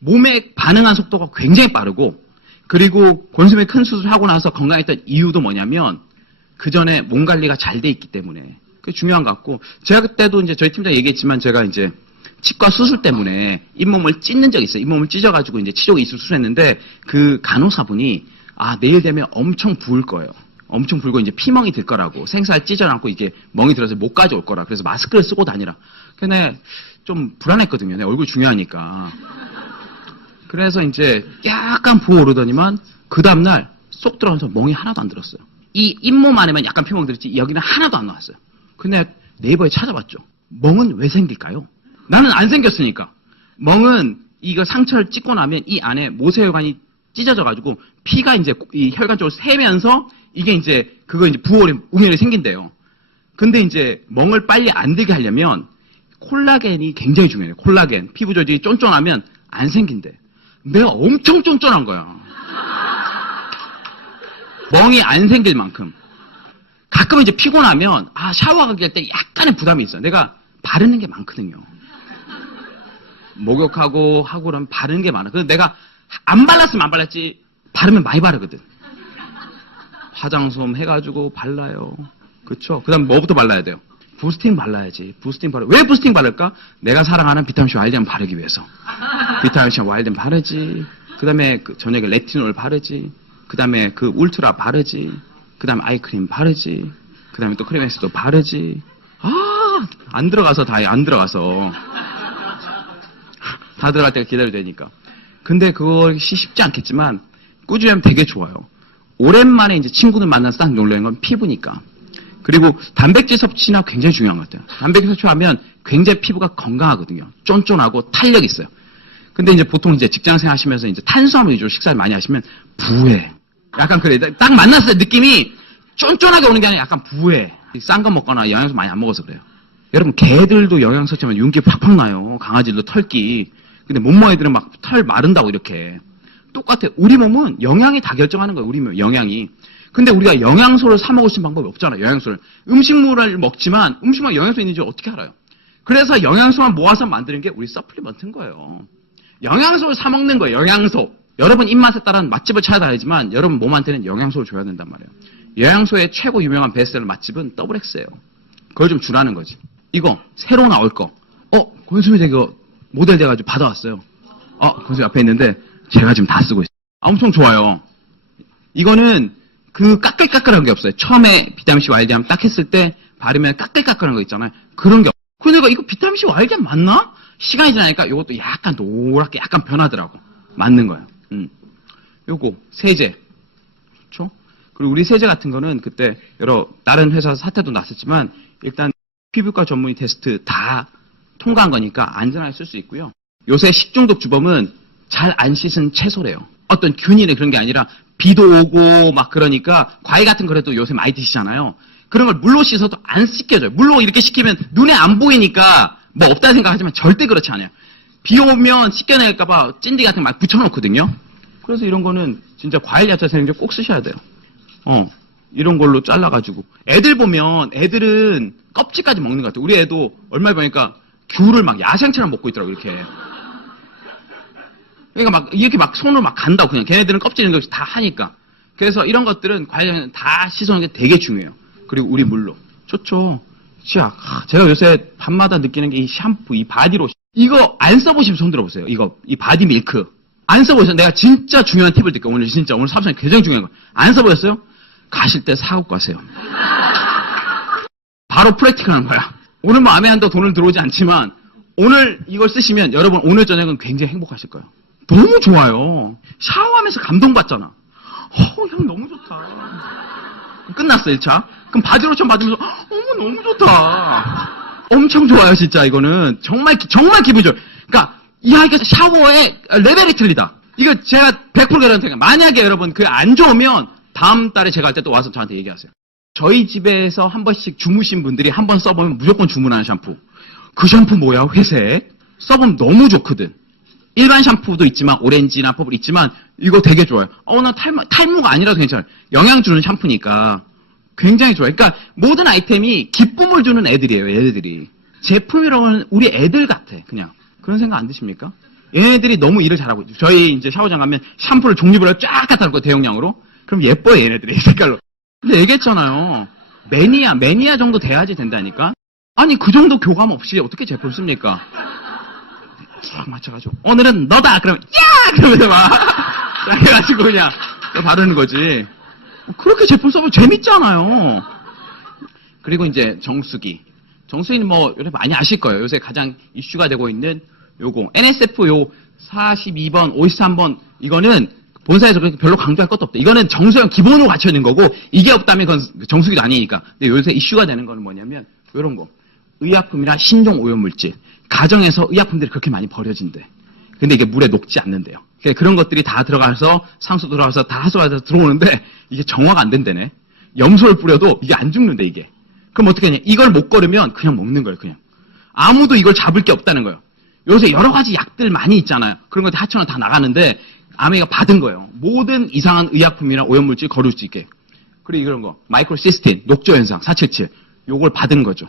몸에 반응한 속도가 굉장히 빠르고 그리고 권수미 큰 수술하고 나서 건강했던 이유도 뭐냐면 그 전에 몸 관리가 잘 돼 있기 때문에 그게 중요한 것 같고 제가 그때도 이제 저희 팀장 얘기했지만 제가 이제 치과 수술 때문에 잇몸을 찢는 적이 있어요. 잇몸을 찢어가지고 이제 치료 이술 수술했는데 그 간호사분이 내일 되면 엄청 부을 거예요. 엄청 불고 이제 피멍이 들 거라고 생살 찢어놨고 이게 멍이 들어서 목까지 올 거라 그래서 마스크를 쓰고 다니라. 근데 좀 불안했거든요. 내 얼굴 중요하니까. 그래서 이제 약간 부어오르더니만 그 다음날 쏙 들어가서 멍이 하나도 안 들었어요. 이 잇몸 안에만 약간 피멍 들었지 여기는 하나도 안 나왔어요. 근데 네이버에 찾아봤죠. 멍은 왜 생길까요? 나는 안 생겼으니까. 멍은 이거 상처를 찢고 나면 이 안에 모세혈관이 찢어져가지고 피가 이제 이 혈관 쪽으로 새면서 이게 이제 그거 이제 부어오른 우면이 생긴대요. 근데 이제 멍을 빨리 안 들게 하려면 콜라겐이 굉장히 중요해요. 콜라겐. 피부 조직이 쫀쫀하면 안 생긴대. 내가 엄청 쫀쫀한 거야. 멍이 안 생길 만큼. 가끔 이제 피곤하면 샤워하기 할 때 약간의 부담이 있어. 내가 바르는 게 많거든요. 목욕하고 하고 그러면 바르는 게 많아. 그래서 내가 안 발랐으면 안 발랐지 바르면 많이 바르거든. 화장솜 해가지고 발라요. 그쵸? 그 다음 뭐부터 발라야 돼요? 부스팅 발라야지. 부스팅 바르. 왜 부스팅 바를까? 내가 사랑하는 비타민C 와일드엠 바르기 위해서. 비타민C 와일드엠 바르지. 그 다음에 저녁에 레티놀 바르지. 그 다음에 울트라 바르지. 그 다음에 아이크림 바르지. 그 다음에 또 크림엑스도 바르지. 안 들어가서 안 들어가서. 다 들어갈 때가 기다려야 되니까. 근데 그것이 쉽지 않겠지만 꾸준히 하면 되게 좋아요. 오랜만에 이제 친구들 만나서 딱 놀라는 건 피부니까. 그리고 단백질 섭취나 굉장히 중요한 것 같아요. 단백질 섭취하면 굉장히 피부가 건강하거든요. 쫀쫀하고 탄력이 있어요. 근데 이제 보통 이제 직장생 하시면서 이제 탄수화물 위주로 식사를 많이 하시면 부해. 약간 그래. 딱 만났을 때 느낌이 쫀쫀하게 오는 게 아니라 약간 부해. 싼 거 먹거나 영양소 많이 안 먹어서 그래요. 여러분 개들도 영양소 섭취하면 윤기 팍팍 나요. 강아지들도 털기. 근데 못먹은 애들은 막 털 마른다고 이렇게. 똑같아. 우리 몸은 영양이 다 결정하는 거예요. 우리 몸 영양이. 근데 우리가 영양소를 사 먹을 수 있는 방법이 없잖아요. 영양소를. 음식물을 먹지만 음식물에 영양소 있는지 어떻게 알아요? 그래서 영양소만 모아서 만드는 게 우리 서플리먼트인 거예요. 영양소를 사 먹는 거예요. 영양소. 여러분 입맛에 따른 맛집을 찾아다니지만 여러분 몸한테는 영양소를 줘야 된단 말이에요. 영양소의 최고 유명한 베스트셀러 맛집은 더블엑스예요. 그걸 좀 주라는 거지. 이거 새로 나올 거. 권수미 이거 모델 돼가지고 받아왔어요. 권수미 앞에 있는데 제가 지금 다 쓰고 있어요. 엄청 좋아요. 이거는 까끌까끌한 게 없어요. 처음에 비타민C 와일드암 딱 했을 때 바르면 까끌까끌한 거 있잖아요. 그런 게 없어요. 그러니까 이거 비타민C 와일드암 맞나? 시간이 지나니까 이것도 약간 노랗게 약간 변하더라고. 맞는 거예요. 요거 세제. 그렇죠? 그리고 우리 세제 같은 거는 그때 다른 회사 사태도 났었지만 일단 피부과 전문의 테스트 다 통과한 거니까 안전하게 쓸 수 있고요. 요새 식중독 주범은 잘 안 씻은 채소래요. 어떤 균이나 그런 게 아니라 비도 오고 막 그러니까 과일 같은 거라도 요새 많이 드시잖아요. 그런 걸 물로 씻어도 안 씻겨져요. 물로 이렇게 씻기면 눈에 안 보이니까 뭐 없다 생각하지만 절대 그렇지 않아요. 비 오면 씻겨낼까봐 찐디 같은 거 막 붙여놓거든요. 그래서 이런 거는 진짜 과일 야채 생제 꼭 쓰셔야 돼요. 이런 걸로 잘라가지고. 애들 보면 애들은 껍질까지 먹는 것 같아요. 우리 애도 얼마 보니까 귤을 막 야생처럼 먹고 있더라고 이렇게. 그러니까 막 이렇게 막 손으로 막 간다고 그냥 걔네들은 껍질 있는 거 다 하니까. 그래서 이런 것들은 과일 다 씻어놓는 게 되게 중요해요. 그리고 우리 물로 좋죠. 치약. 제가 요새 밤마다 느끼는 게 이 샴푸, 이 바디로션. 이거 안 써보시면 손 들어보세요. 이 바디 밀크. 안 써보셨어요? 내가 진짜 중요한 팁을 드릴게요. 오늘 사업장이 굉장히 중요한 거. 안 써보셨어요? 가실 때 사고 가세요. 바로 프랙티컬하는 거야. 오늘 뭐 마음에 한다고 돈을 들어오지 않지만 오늘 이걸 쓰시면 여러분 오늘 저녁은 굉장히 행복하실 거예요. 너무 좋아요. 샤워하면서 감동받잖아. 향 너무 좋다. 끝났어 1차. 그럼 바디로션 받으면서 너무 좋다. 엄청 좋아요 진짜 이거는. 정말 기분 좋아요. 그러니까 이게 샤워의 레벨이 틀리다. 이거 제가 100% garanti. 만약에 여러분 안 좋으면 다음 달에 제가 할 때 또 와서 저한테 얘기하세요. 저희 집에서 한 번씩 주무신 분들이 한 번 써보면 무조건 주문하는 샴푸. 그 샴푸 뭐야? 회색. 써보면 너무 좋거든. 일반 샴푸도 있지만 오렌지나 퍼플 있지만 이거 되게 좋아요. 나 탈모가 아니라도 괜찮아요. 영양 주는 샴푸니까 굉장히 좋아요. 그러니까 모든 아이템이 기쁨을 주는 애들이에요. 얘네들이. 제품이라고는 우리 애들 같아. 그냥. 그런 생각 안 드십니까? 얘네들이 너무 일을 잘하고 있죠. 저희 이제 샤워장 가면 샴푸를 종류별로 쫙 갖다 놓고 대용량으로. 그럼 예뻐요, 얘네들이. 이 색깔로. 근데 얘기했잖아요. 매니아 정도 돼야지 된다니까? 아니, 그 정도 교감 없이 어떻게 제품 씁니까? 쫙 맞춰가지고. 오늘은 너다! 그러면, 야! 그러면서 막, 쫙 해가지고 그냥 바르는 거지. 그렇게 제품 써보면 재밌잖아요. 그리고 이제 정수기. 정수기는 뭐, 요새 많이 아실 거예요. 요새 가장 이슈가 되고 있는 요거. NSF 요 42번, 53번, 이거는 본사에서 그렇게 별로 강조할 것도 없다. 이거는 정수형 기본으로 갖춰 있는 거고, 이게 없다면 그건 정수기도 아니니까. 근데 요새 이슈가 되는 거는 뭐냐면, 요런 거. 의약품이나 신종 오염물질. 가정에서 의약품들이 그렇게 많이 버려진대. 근데 이게 물에 녹지 않는데요. 그런 것들이 다 들어가서 상수 들어가서 다 하수해서 들어오는데 이게 정화가 안 된다네. 염소를 뿌려도 이게 안 죽는데 이게. 그럼 어떻게 하냐? 이걸 못 걸으면 그냥 먹는 거예요. 그냥. 아무도 이걸 잡을 게 없다는 거예요. 요새 여러 가지 약들 많이 있잖아요. 그런 거 하천은 다 나가는데 아메이가 받은 거예요. 모든 이상한 의약품이나 오염물질 거를 수 있게. 그리고 이런 거 마이크로시스틴, 녹조현상, 477 요걸 받은 거죠.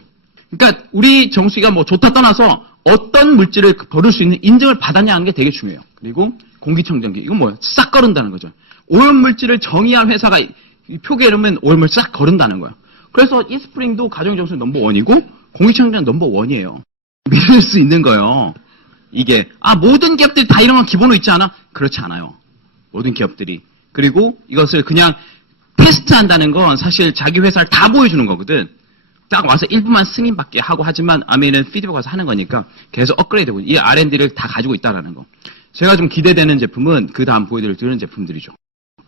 그러니까 우리 정수기가 뭐 좋다 떠나서 어떤 물질을 버릴 수 있는 인증을 받았냐 하는 게 되게 중요해요. 그리고 공기청정기. 이건 뭐예요? 싹 거른다는 거죠. 오염물질을 정의한 회사가 표기에 이르면 오염물질 싹 거른다는 거예요. 그래서 이스프링도 가정정수기 넘버1이고 공기청정기 넘버1이에요. 믿을 수 있는 거예요. 이게 모든 기업들이 다 이런 건 기본으로 있지 않아? 그렇지 않아요. 모든 기업들이. 그리고 이것을 그냥 테스트한다는 건 사실 자기 회사를 다 보여주는 거거든. 딱 와서 일부만 승인받게 하고 하지만 아메이는 피드백 와서 하는 거니까 계속 업그레이드되고 이 R&D를 다 가지고 있다라는 거. 제가 좀 기대되는 제품은 그 다음 보여드릴 제품들이죠.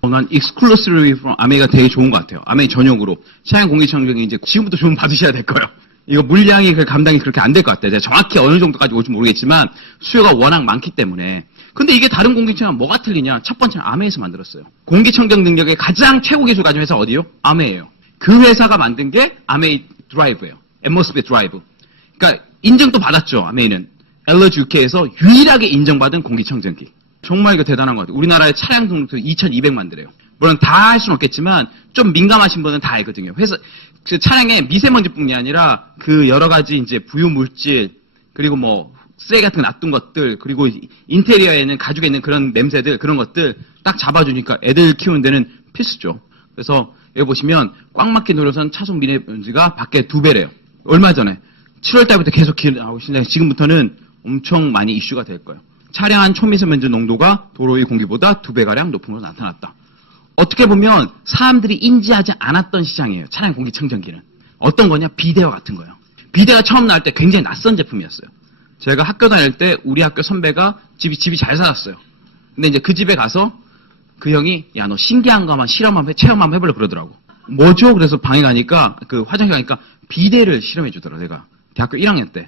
난 exclusively from 아메이가 되게 좋은 것 같아요. 아메이 전용으로. 차량 공기청정기 이제 지금부터 좀 받으셔야 될 거예요. 이거 물량이 감당이 그렇게 안 될 것 같아요. 제가 정확히 어느 정도까지 올지 모르겠지만 수요가 워낙 많기 때문에. 근데 이게 다른 공기청정기 뭐가 틀리냐? 첫 번째는 아메이에서 만들었어요. 공기청정 능력의 가장 최고 기술 가진 회사 어디요? 아메이예요. 그 회사가 만든 게 아메이 드라이브예요. 앰모스피어 드라이브. 그러니까 인증도 받았죠. 아메이는. 엘러지 UK에서 유일하게 인정받은 공기청정기. 정말 이거 대단한 것 같아요. 우리나라의 차량 등록도 2,200만 대래요. 물론 다 할 수는 없겠지만 좀 민감하신 분은 다 알거든요. 회사 그 차량에 미세먼지뿐이 아니라 그 여러 가지 이제 부유 물질 그리고 뭐 쓰레기 같은 거 놔둔 것들 그리고 인테리어에 있는 가죽에 있는 그런 냄새들 그런 것들 딱 잡아주니까 애들 키우는 데는 필수죠. 그래서 여기 보시면 꽉 막힌 도로선 차속 미세먼지가 밖에 2배래요. 얼마 전에 7월 달부터 계속 나오고 있는데 지금부터는 엄청 많이 이슈가 될 거예요. 차량 안 초미세먼지 농도가 도로의 공기보다 2배가량 높은 것으로 나타났다. 어떻게 보면 사람들이 인지하지 않았던 시장이에요. 차량 공기청정기는. 어떤 거냐? 비데와 같은 거예요. 비데가 처음 나올 때 굉장히 낯선 제품이었어요. 제가 학교 다닐 때 우리 학교 선배가 집이 잘 살았어요. 근데 이제 그 집에 가서 그 형이 야 너 신기한 거만 체험 한번 해보려 그러더라고. 뭐죠? 그래서 방에 가니까 그 화장실 가니까 비데를 실험해 주더라. 내가 대학교 1학년 때.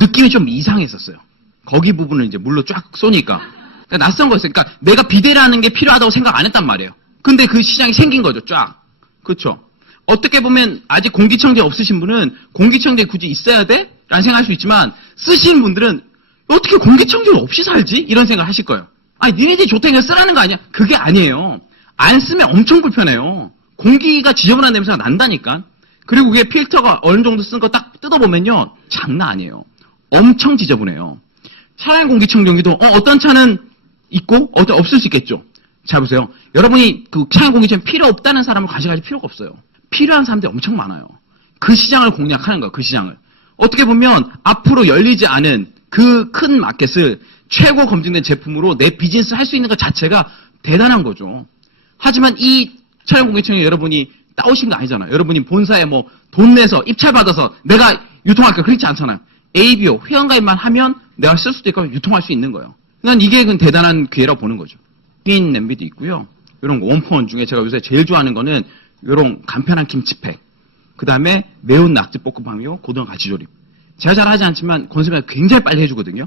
느낌이 좀 이상했었어요. 거기 부분을 이제 물로 쫙 쏘니까. 그러니까 낯선 거였어요. 그러니까 내가 비데라는 게 필요하다고 생각 안 했단 말이에요. 근데 그 시장이 생긴 거죠. 쫙. 그렇죠. 어떻게 보면 아직 공기청정 없으신 분은 공기청정기 굳이 있어야 돼? 라는 생각할 수 있지만 쓰시는 분들은 어떻게 공기청정 없이 살지? 이런 생각을 하실 거예요. 아니 니네들이 좋다니까 쓰라는 거 아니야? 그게 아니에요. 안 쓰면 엄청 불편해요. 공기가 지저분한 냄새가 난다니까. 그리고 그게 필터가 어느 정도 쓴 거 딱 뜯어보면요. 장난 아니에요. 엄청 지저분해요. 차량 공기청정기도 어떤 차는 있고 어떤 없을 수 있겠죠. 잘 보세요. 여러분이 그 차량 공기청정기 필요 없다는 사람을 관심 가질 필요가 없어요. 필요한 사람들이 엄청 많아요. 그 시장을 공략하는 거예요. 그 시장을. 어떻게 보면 앞으로 열리지 않은 그 큰 마켓을 최고 검증된 제품으로 내 비즈니스 할 수 있는 것 자체가 대단한 거죠. 하지만 이 차량 공기청정기 여러분이 따오신 거 아니잖아요. 여러분이 본사에 뭐 돈 내서 입찰 받아서 내가 유통할까 그렇지 않잖아요. ABO 회원가입만 하면 내가 쓸 수도 있고 유통할 수 있는 거예요. 난 이게 대단한 기회라고 보는 거죠. 흰 냄비도 있고요. 이런 거 원포원 중에 제가 요새 제일 좋아하는 거는 이런 간편한 김치팩. 그 다음에 매운 낙지 볶음밥이요. 고등어 갈치조림. 제가 잘 하지 않지만 권수가 굉장히 빨리 해주거든요.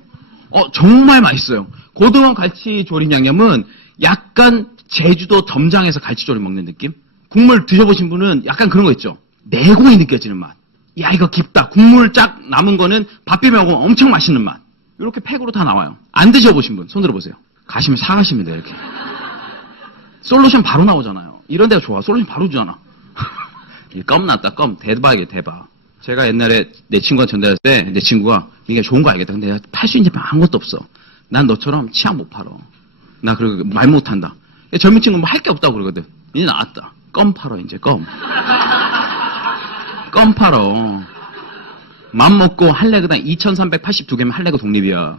정말 맛있어요. 고등어 갈치조림 양념은 약간 제주도 점장에서 갈치조림 먹는 느낌? 국물 드셔보신 분은 약간 그런 거 있죠. 내공이 느껴지는 맛. 야, 이거 깊다. 국물 쫙 남은 거는 밥 비벼 먹으면 엄청 맛있는 맛. 이렇게 팩으로 다 나와요. 안 드셔보신 분, 손 들어보세요. 가시면 사가시면 돼요, 이렇게. 솔루션 바로 나오잖아요. 이런 데가 좋아. 솔루션 바로 주잖아. 껌 났다, 껌. 대박이에요, 대박. 제가 옛날에 내 친구가 전달할 때, 내 친구가 이게 좋은 거 알겠다. 근데 내가 팔 수 있는 제품 아무것도 없어. 난 너처럼 치약 못 팔어. 나 그리고 말 못한다. 젊은 친구 뭐 할 게 없다고 그러거든. 이제 나왔다. 껌 팔어, 이제 껌. 껌 팔어. 맘 먹고 할래그당 2,382개면 할래그 독립이야.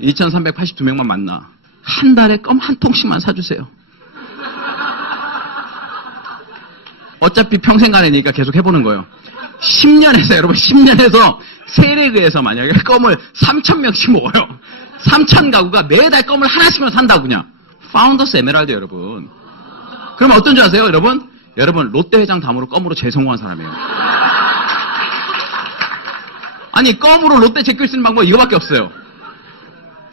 2,382명만 만나. 한 달에 껌 한 통씩만 사주세요. 어차피 평생 가내니까 계속 해보는 거예요. 10년에서 여러분 10년에서 세레그에서 만약에 껌을 3,000명씩 먹어요. 3,000가구가 매달 껌을 하나씩만 산다고 그냥. 파운더스 에메랄드 여러분. 그러면 어떤 줄 아세요 여러분? 여러분 롯데 회장 다음으로 껌으로 제일 성공한 사람이에요. 아니 껌으로 롯데 제낄 수 있는 방법 이거밖에 없어요.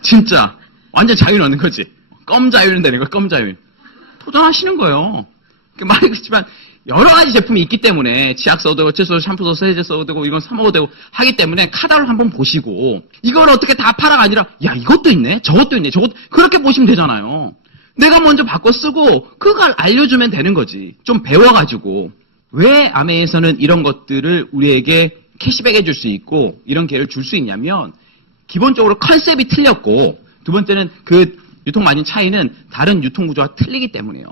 진짜 완전 자유를 얻는 거지. 껌 자유는 되는 거야. 껌 자유. 도전하시는 거예요. 말이 그렇지만 여러 가지 제품이 있기 때문에 치약 써도 되고 칫솔 샴푸 써도 세제 써도 되고 이건 사 먹어도 되고 하기 때문에 카탈로그 한번 보시고 이걸 어떻게 다 팔아가 아니라 야 이것도 있네 저것도 있네 저것 그렇게 보시면 되잖아요. 내가 먼저 바꿔 쓰고 그걸 알려주면 되는 거지. 좀 배워가지고 왜 아메이에서는 이런 것들을 우리에게 캐시백 해줄 수 있고 이런 기회를 줄 수 있냐면 기본적으로 컨셉이 틀렸고 두 번째는 그 유통 마진 차이는 다른 유통 구조가 틀리기 때문이에요.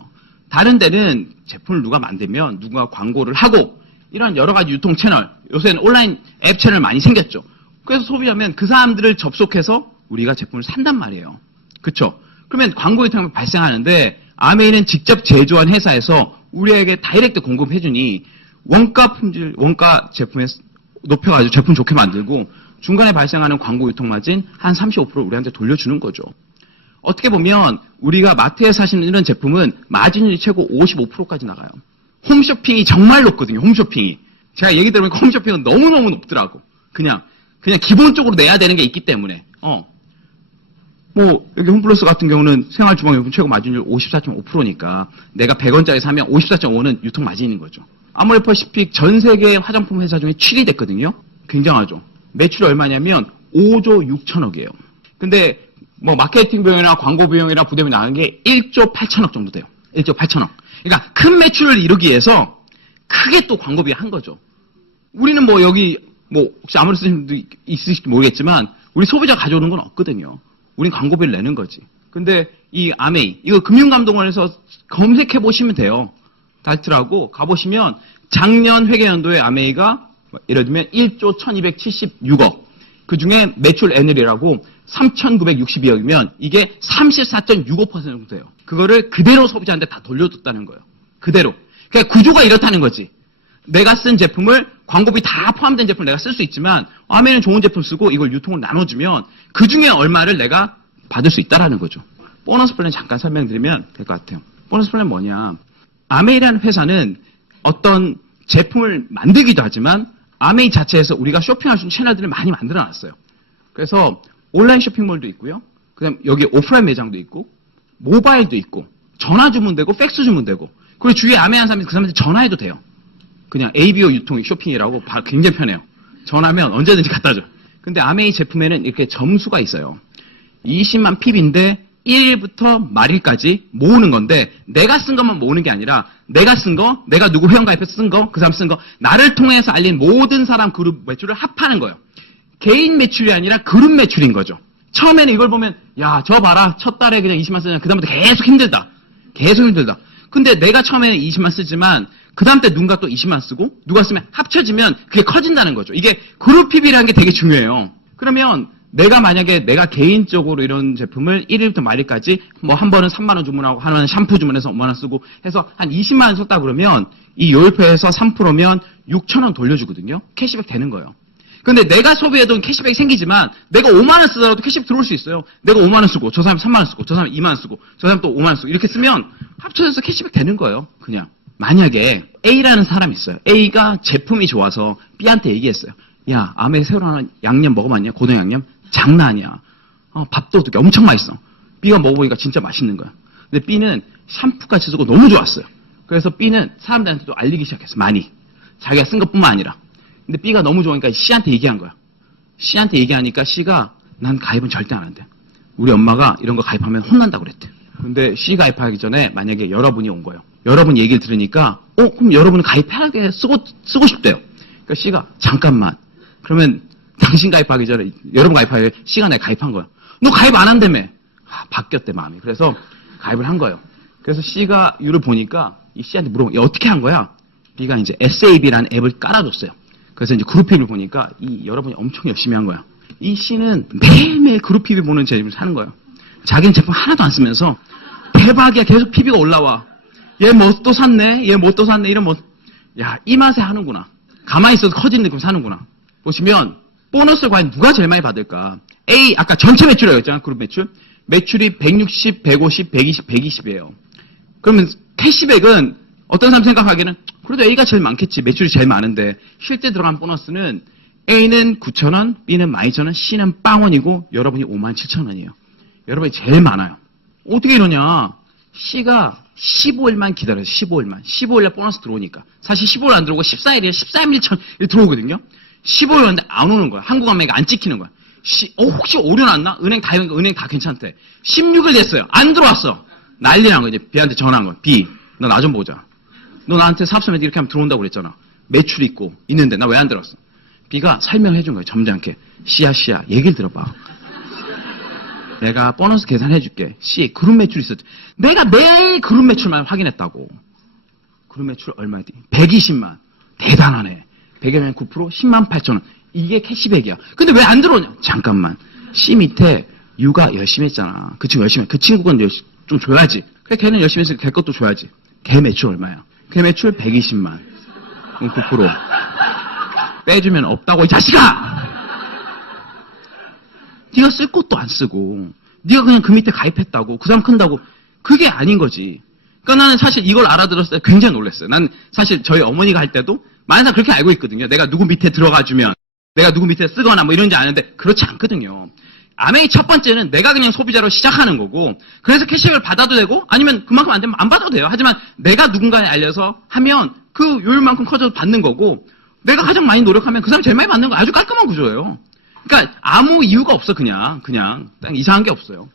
다른 데는 제품을 누가 만들면 누가 광고를 하고 이런 여러 가지 유통 채널 요새는 온라인 앱 채널 많이 생겼죠. 그래서 소비자면 그 사람들을 접속해서 우리가 제품을 산단 말이에요. 그렇죠? 그러면 광고 유통이 발생하는데 아메이는 직접 제조한 회사에서 우리에게 다이렉트 공급해주니 원가 품질 원가 제품에 높여가지고 제품 좋게 만들고 중간에 발생하는 광고 유통 마진 한 35% 우리한테 돌려주는 거죠. 어떻게 보면 우리가 마트에 사시는 이런 제품은 마진율이 최고 55%까지 나가요. 홈쇼핑이 정말 높거든요. 홈쇼핑이. 제가 얘기 들어보니까 홈쇼핑은 너무너무 높더라고. 그냥 기본적으로 내야 되는 게 있기 때문에. 뭐 여기 홈플러스 같은 경우는 생활주방용품 최고 마진율 54.5%니까 내가 100원짜리 사면 54.5는 유통 마진인 거죠. 아모레퍼시픽 전 세계 화장품 회사 중에 7위 됐거든요. 굉장하죠. 매출이 얼마냐면 5조 6천억이에요. 근데 뭐 마케팅 비용이나 광고 비용이나 부대비 나가는 게 1조 8천억 정도 돼요. 1조 8천억. 그러니까 큰 매출을 이루기 위해서 크게 또 광고비 한 거죠. 우리는 뭐 여기 뭐 혹시 아무리 쓰시는 분도 있으실지 모르겠지만 우리 소비자 가져오는 건 없거든요. 우린 광고비를 내는 거지. 근데 이 아메이 이거 금융감독원에서 검색해 보시면 돼요. 다이트라고 가보시면 작년 회계연도에 아메이가 예를 들면 1조 1276억 그 중에 매출 애널이라고 3,962억이면 이게 34.65% 정도 돼요. 그거를 그대로 소비자한테 다 돌려줬다는 거예요. 그대로. 그러니까 구조가 이렇다는 거지. 내가 쓴 제품을 광고비 다 포함된 제품을 내가 쓸 수 있지만 아메이는 좋은 제품 쓰고 이걸 유통을 나눠주면 그 중에 얼마를 내가 받을 수 있다라는 거죠. 보너스 플랜 잠깐 설명드리면 될 것 같아요. 보너스 플랜 뭐냐. 아메이라는 회사는 어떤 제품을 만들기도 하지만 아메이 자체에서 우리가 쇼핑할 수 있는 채널들을 많이 만들어놨어요. 그래서 온라인 쇼핑몰도 있고요. 그다음 여기 오프라인 매장도 있고 모바일도 있고 전화 주문되고 팩스 주문되고 그리고 주위에 아메이한 사람이 그 사람한테 전화해도 돼요. 그냥 ABO 유통 쇼핑이라고 굉장히 편해요. 전화하면 언제든지 갖다 줘. 근데 아메이 제품에는 이렇게 점수가 있어요. 20만 핍인데 1일부터 말일까지 모으는 건데 내가 쓴 것만 모으는 게 아니라 내가 쓴 거, 내가 누구 회원가입해서 쓴 거, 그 사람 쓴 거 나를 통해서 알린 모든 사람 그룹 매출을 합하는 거예요. 개인 매출이 아니라 그룹 매출인 거죠. 처음에는 이걸 보면 야, 저 봐라. 첫 달에 그냥 20만 쓰냐. 그 다음부터 계속 힘들다. 계속 힘들다. 근데 내가 처음에는 20만 쓰지만 그 다음 때 누군가 또 20만 쓰고 누가 쓰면 합쳐지면 그게 커진다는 거죠. 이게 그룹 PB라는 게 되게 중요해요. 그러면 내가 만약에 내가 개인적으로 이런 제품을 1일부터 말일까지 뭐 한 번은 3만 원 주문하고 한 번은 샴푸 주문해서 5만 원 쓰고 해서 한 20만 원 썼다 그러면 이 요일표에서 3%면 6천 원 돌려주거든요. 캐시백 되는 거예요. 근데 내가 소비해둔 캐시백이 생기지만 내가 5만 원 쓰더라도 캐시백 들어올 수 있어요. 내가 5만 원 쓰고 저 사람 3만 원 쓰고 저 사람 2만 원 쓰고 저 사람 또 5만 원 쓰고 이렇게 쓰면 합쳐져서 캐시백 되는 거예요. 그냥. 만약에 A라는 사람이 있어요. A가 제품이 좋아서 B한테 얘기했어요. 야, 아메 새로 나온 양념 먹어봤냐? 고등 양념? 장난 아니야. 밥도 어떻게 엄청 맛있어. B가 먹어보니까 진짜 맛있는 거야. 근데 B는 샴푸까지 쓰고 너무 좋았어요. 그래서 B는 사람들한테도 알리기 시작했어. 많이. 자기가 쓴 것뿐만 아니라. 근데 B가 너무 좋으니까 C한테 얘기한 거야. C한테 얘기하니까 C가 난 가입은 절대 안 한대. 우리 엄마가 이런 거 가입하면 혼난다고 그랬대. 근데 C 가입하기 전에 만약에 여러분이 온 거예요. 여러분 얘기를 들으니까 그럼 여러분은 가입하게 쓰고 싶대요. 그러니까 C가 잠깐만. 그러면 당신 가입하기 전에 여러분 가입하기 전에 C가 내가 가입한 거야. 너 가입 안 한다며. 바뀌었대 마음이. 그래서 가입을 한 거예요. 그래서 C가 이유를 보니까 이 C한테 물어본 야 어떻게 한 거야? B가 이제 SAB라는 앱을 깔아줬어요. 그래서 이제 그룹픽을 보니까 여러분이 엄청 열심히 한 거야. 이 C는 매일매일 그룹픽을 보는 재미를 사는 거예요. 자기는 제품 하나도 안 쓰면서 대박이야. 계속 PB가 올라와. 얘 뭐 또 샀네. 얘 뭐 또 샀네. 이런 야, 이 맛에 하는구나. 가만히 있어도 커지는 느낌 사는구나. 보시면 보너스를 과연 누가 제일 많이 받을까? A, 아까 전체 매출이라고 했잖아. 그룹 매출. 매출이 160, 150, 120, 120이에요. 그러면 캐시백은 어떤 사람 생각하기에는 그래도 A가 제일 많겠지. 매출이 제일 많은데 실제 들어간 보너스는 A는 9,000원, B는 12,000원, C는 빵원이고 여러분이 57,000원이에요. 여러분이 제일 많아요. 어떻게 이러냐? C가 15일만 기다려요. 15일만. 15일에 보너스 들어오니까. 사실 15일 안 들어오고 14일이에요. 14일 1천 들어오거든요. 15일 왔는데 안 오는 거야. 한국은행이 안 찍히는 거야. 혹시 오류 났나? 은행 다 괜찮대. 16일 됐어요. 안 들어왔어. 난리 난 거지. B한테 전화한 거야. B, 너 나 좀 보자. 너 나한테 사업소면 이렇게 하면 들어온다고 그랬잖아. 매출 있는데 나 왜 안 들어왔어? B가 설명해 준 거예요. 점잖게. C야, 얘기를 들어봐. 내가 보너스 계산해 줄게. C, 그룹 매출 있었지. 내가 매일 그룹 매출만 확인했다고. 그룹 매출 얼마였지? 120만. 대단하네. 100이면 9%, 10만 8천 원. 이게 캐시백이야. 근데 왜 안 들어오냐? 잠깐만. C 밑에 U가 열심히 했잖아. 그 친구 열심히 해. 그 친구는 좀 줘야지. 그래, 걔는 열심히 했으니까 걔 것도 줘야지. 걔 매출 얼마야? 걔 매출 120만. 그럼 9%. 빼주면 없다고, 이 자식아! 네가 쓸 것도 안 쓰고, 네가 그냥 그 밑에 가입했다고, 그 사람 큰다고, 그게 아닌 거지. 그러니까 나는 사실 이걸 알아들었을 때 굉장히 놀랐어요. 난 사실 저희 어머니가 할 때도 많은 사람 그렇게 알고 있거든요. 내가 누구 밑에 들어가주면, 내가 누구 밑에 쓰거나 뭐 이런지 아는데, 그렇지 않거든요. 아메이 첫 번째는 내가 그냥 소비자로 시작하는 거고, 그래서 캐시백을 받아도 되고, 아니면 그만큼 안 되면 안 받아도 돼요. 하지만 내가 누군가에 알려서 하면 그 요율만큼 커져서 받는 거고, 내가 가장 많이 노력하면 그 사람 제일 많이 받는 거 아주 깔끔한 구조예요. 그러니까 아무 이유가 없어. 그냥 딱 이상한 게 없어요.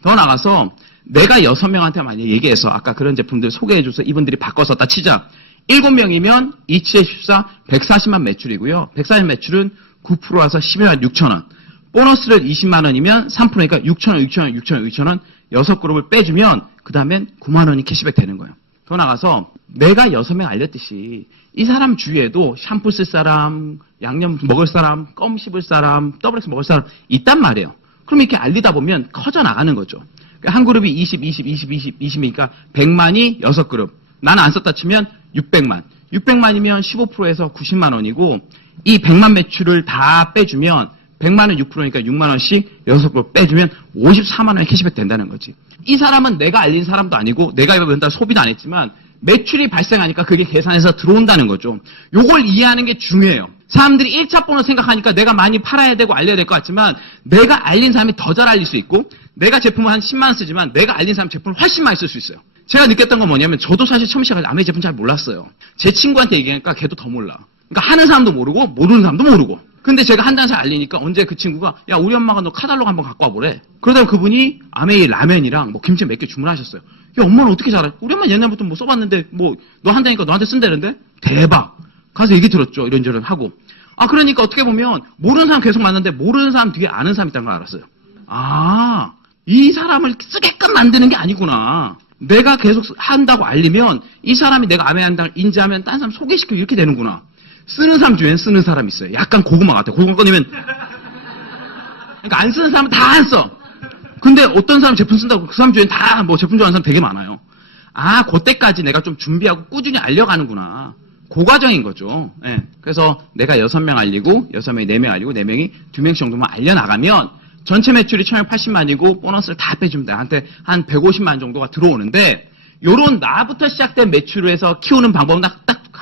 더 나가서 내가 6명한테 만약에 얘기해서 아까 그런 제품들 소개해줘서 이분들이 바꿔 썼다 치자. 7명이면 27에 14, 140만 매출이고요. 140만 매출은 9%라서 12만 6천 원. 보너스를 20만 원이면 3%니까 6천 원, 6천 원, 6천 원, 6천 원 6그룹을 빼주면 그 다음엔 9만 원이 캐시백 되는 거예요. 더 나가서 내가 6명 알렸듯이 이 사람 주위에도 샴푸 쓸 사람, 양념 먹을 사람, 껌 씹을 사람, 더블엑스 먹을 사람 있단 말이에요. 그럼 이렇게 알리다 보면 커져 나가는 거죠. 그러니까 한 그룹이 20이니까 100만이 6그룹. 나는 안 썼다 치면 600만. 600만이면 15%에서 90만 원이고 이 100만 매출을 다 빼주면 100만원 6%니까 6만 원씩 6그룹 빼주면 54만 원의 캐시백 된다는 거지. 이 사람은 내가 알린 사람도 아니고 내가 이거 맨날 소비도 안 했지만 매출이 발생하니까 그게 계산해서 들어온다는 거죠. 요걸 이해하는 게 중요해요. 사람들이 1차 보너스 생각하니까 내가 많이 팔아야 되고 알려야 될 것 같지만 내가 알린 사람이 더 잘 알릴 수 있고 내가 제품을 한 10만 원 쓰지만 내가 알린 사람 제품을 훨씬 많이 쓸 수 있어요. 제가 느꼈던 건 뭐냐면 저도 사실 처음 시작할 때 아메이 제품 잘 몰랐어요. 제 친구한테 얘기하니까 걔도 더 몰라. 그러니까 하는 사람도 모르고 모르는 사람도 모르고. 근데 제가 한다는 잘 알리니까 언제 그 친구가 야 우리 엄마가 너 카달로그 한번 갖고 와보래. 그러다가 그분이 아메이 라면이랑 뭐 김치 몇 개 주문하셨어요. 야 엄마는 어떻게 잘해? 우리 엄마 옛날부터 뭐 써봤는데 뭐 너 한다니까 너한테 쓴다는데 대박. 가서 얘기 들었죠. 이런저런 하고. 아 그러니까 어떻게 보면 모르는 사람 계속 만났는데 모르는 사람 뒤에 아는 사람 있다는 걸 알았어요. 아 이 사람을 쓰게끔 만드는 게 아니구나. 내가 계속 한다고 알리면 이 사람이 내가 아메이 한다고 인지하면 딴 사람 소개시키고 이렇게 되는구나. 쓰는 사람 중엔 쓰는 사람 있어요. 약간 고구마 같아. 고구마 꺼내면 그러니까 안 쓰는 사람은 다 안 써. 근데 어떤 사람 제품 쓴다고 그 사람 중엔 다 뭐 제품 좋아하는 사람 되게 많아요. 아, 그때까지 내가 좀 준비하고 꾸준히 알려가는구나. 그 과정인 거죠. 네. 그래서 내가 6명 알리고 6명이 4명 알리고 4명이 2명씩 정도만 알려나가면 전체 매출이 1,180만이고 보너스를 다 빼주면 나한테 한 150만 정도가 들어오는데 요런 나부터 시작된 매출을 해서 키우는 방법은 딱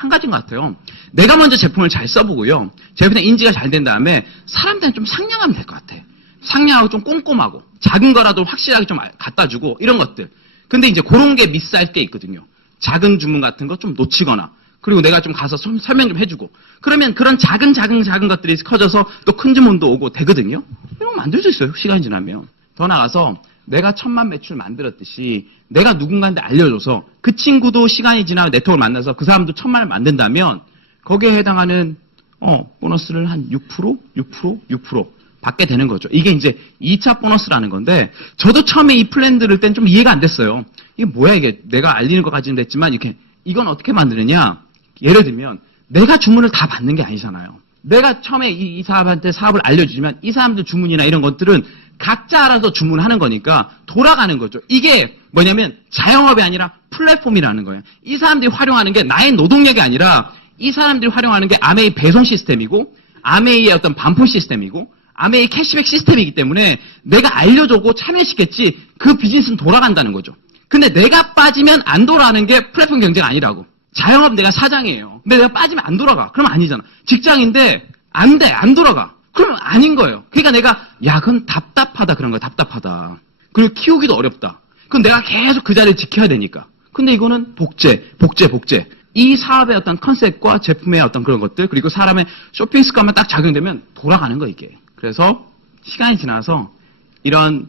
한 가지인 것 같아요. 내가 먼저 제품을 잘 써보고요. 제품의 인지가 잘 된 다음에 사람들한테 좀 상냥하면 될 것 같아. 상냥하고 좀 꼼꼼하고 작은 거라도 확실하게 좀 갖다 주고 이런 것들. 근데 이제 그런 게 미스할 게 있거든요. 작은 주문 같은 거 좀 놓치거나 그리고 내가 좀 가서 설명 좀 해주고 그러면 그런 작은 것들이 커져서 또 큰 주문도 오고 되거든요. 이런 거 만들 수 있어요. 시간이 지나면. 더 나아가서 내가 1000만 매출 만들었듯이 내가 누군가한테 알려줘서 그 친구도 시간이 지나면 네트워크를 만나서 그 사람도 1000만을 만든다면 거기에 해당하는 보너스를 한 6% 받게 되는 거죠. 이게 이제 2차 보너스라는 건데 저도 처음에 이 플랜 들을 땐 좀 이해가 안 됐어요. 이게 뭐야 이게 내가 알리는 것까지는 됐지만 이건 어떻게 만드느냐. 예를 들면 내가 주문을 다 받는 게 아니잖아요. 내가 처음에 이 사람한테 사업을 알려주지만 이 사람들 주문이나 이런 것들은 각자 알아서 주문하는 거니까 돌아가는 거죠. 이게 뭐냐면 자영업이 아니라 플랫폼이라는 거예요. 이 사람들이 활용하는 게 나의 노동력이 아니라 이 사람들이 활용하는 게 아메이 배송 시스템이고 아메이의 어떤 반품 시스템이고 아메이 캐시백 시스템이기 때문에 내가 알려주고 참여시켰지 그 비즈니스는 돌아간다는 거죠. 근데 내가 빠지면 안 돌아가는 게 플랫폼 경제가 아니라고. 자영업 내가 사장이에요. 근데 내가 빠지면 안 돌아가. 그러면 아니잖아. 직장인데 안 돼. 안 돌아가. 그러면 아닌 거예요. 그러니까 내가 그건 답답하다 그런 거야. 답답하다. 그리고 키우기도 어렵다. 그럼 내가 계속 그 자리를 지켜야 되니까. 근데 이거는 복제. 이 사업의 어떤 컨셉과 제품의 어떤 그런 것들 그리고 사람의 쇼핑 습관만 딱 작용되면 돌아가는 거 이게. 그래서 시간이 지나서 이런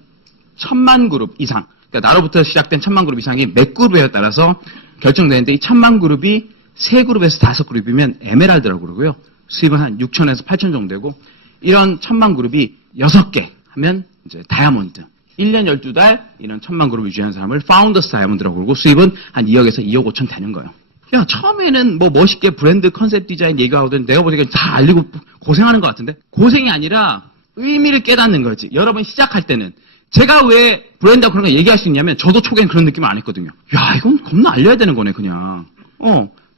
1000만 그룹 이상 그러니까 나로부터 시작된 1000만 그룹 이상이 몇 그룹에 따라서 결정되는데 이 1000만 그룹이 3그룹에서 5그룹이면 에메랄드라고 그러고요. 수입은 한 6천에서 8천 정도 되고 이런 1000만 그룹이 6개 하면 이제 다이아몬드. 1년 12달 이런 1000만 그룹 유지하는 사람을 파운더스 다이아몬드라고 그러고 수입은 한 2억에서 2억 5천 되는 거예요. 야, 처음에는 뭐 멋있게 브랜드 컨셉 디자인 얘기하거든 내가 보니까 다 알리고 고생하는 것 같은데 고생이 아니라 의미를 깨닫는 거지. 여러분 시작할 때는 제가 왜 브랜드하고 그런 거 얘기할 수 있냐면 저도 초기엔 그런 느낌 안 했거든요. 야, 이건 겁나 알려야 되는 거네 그냥.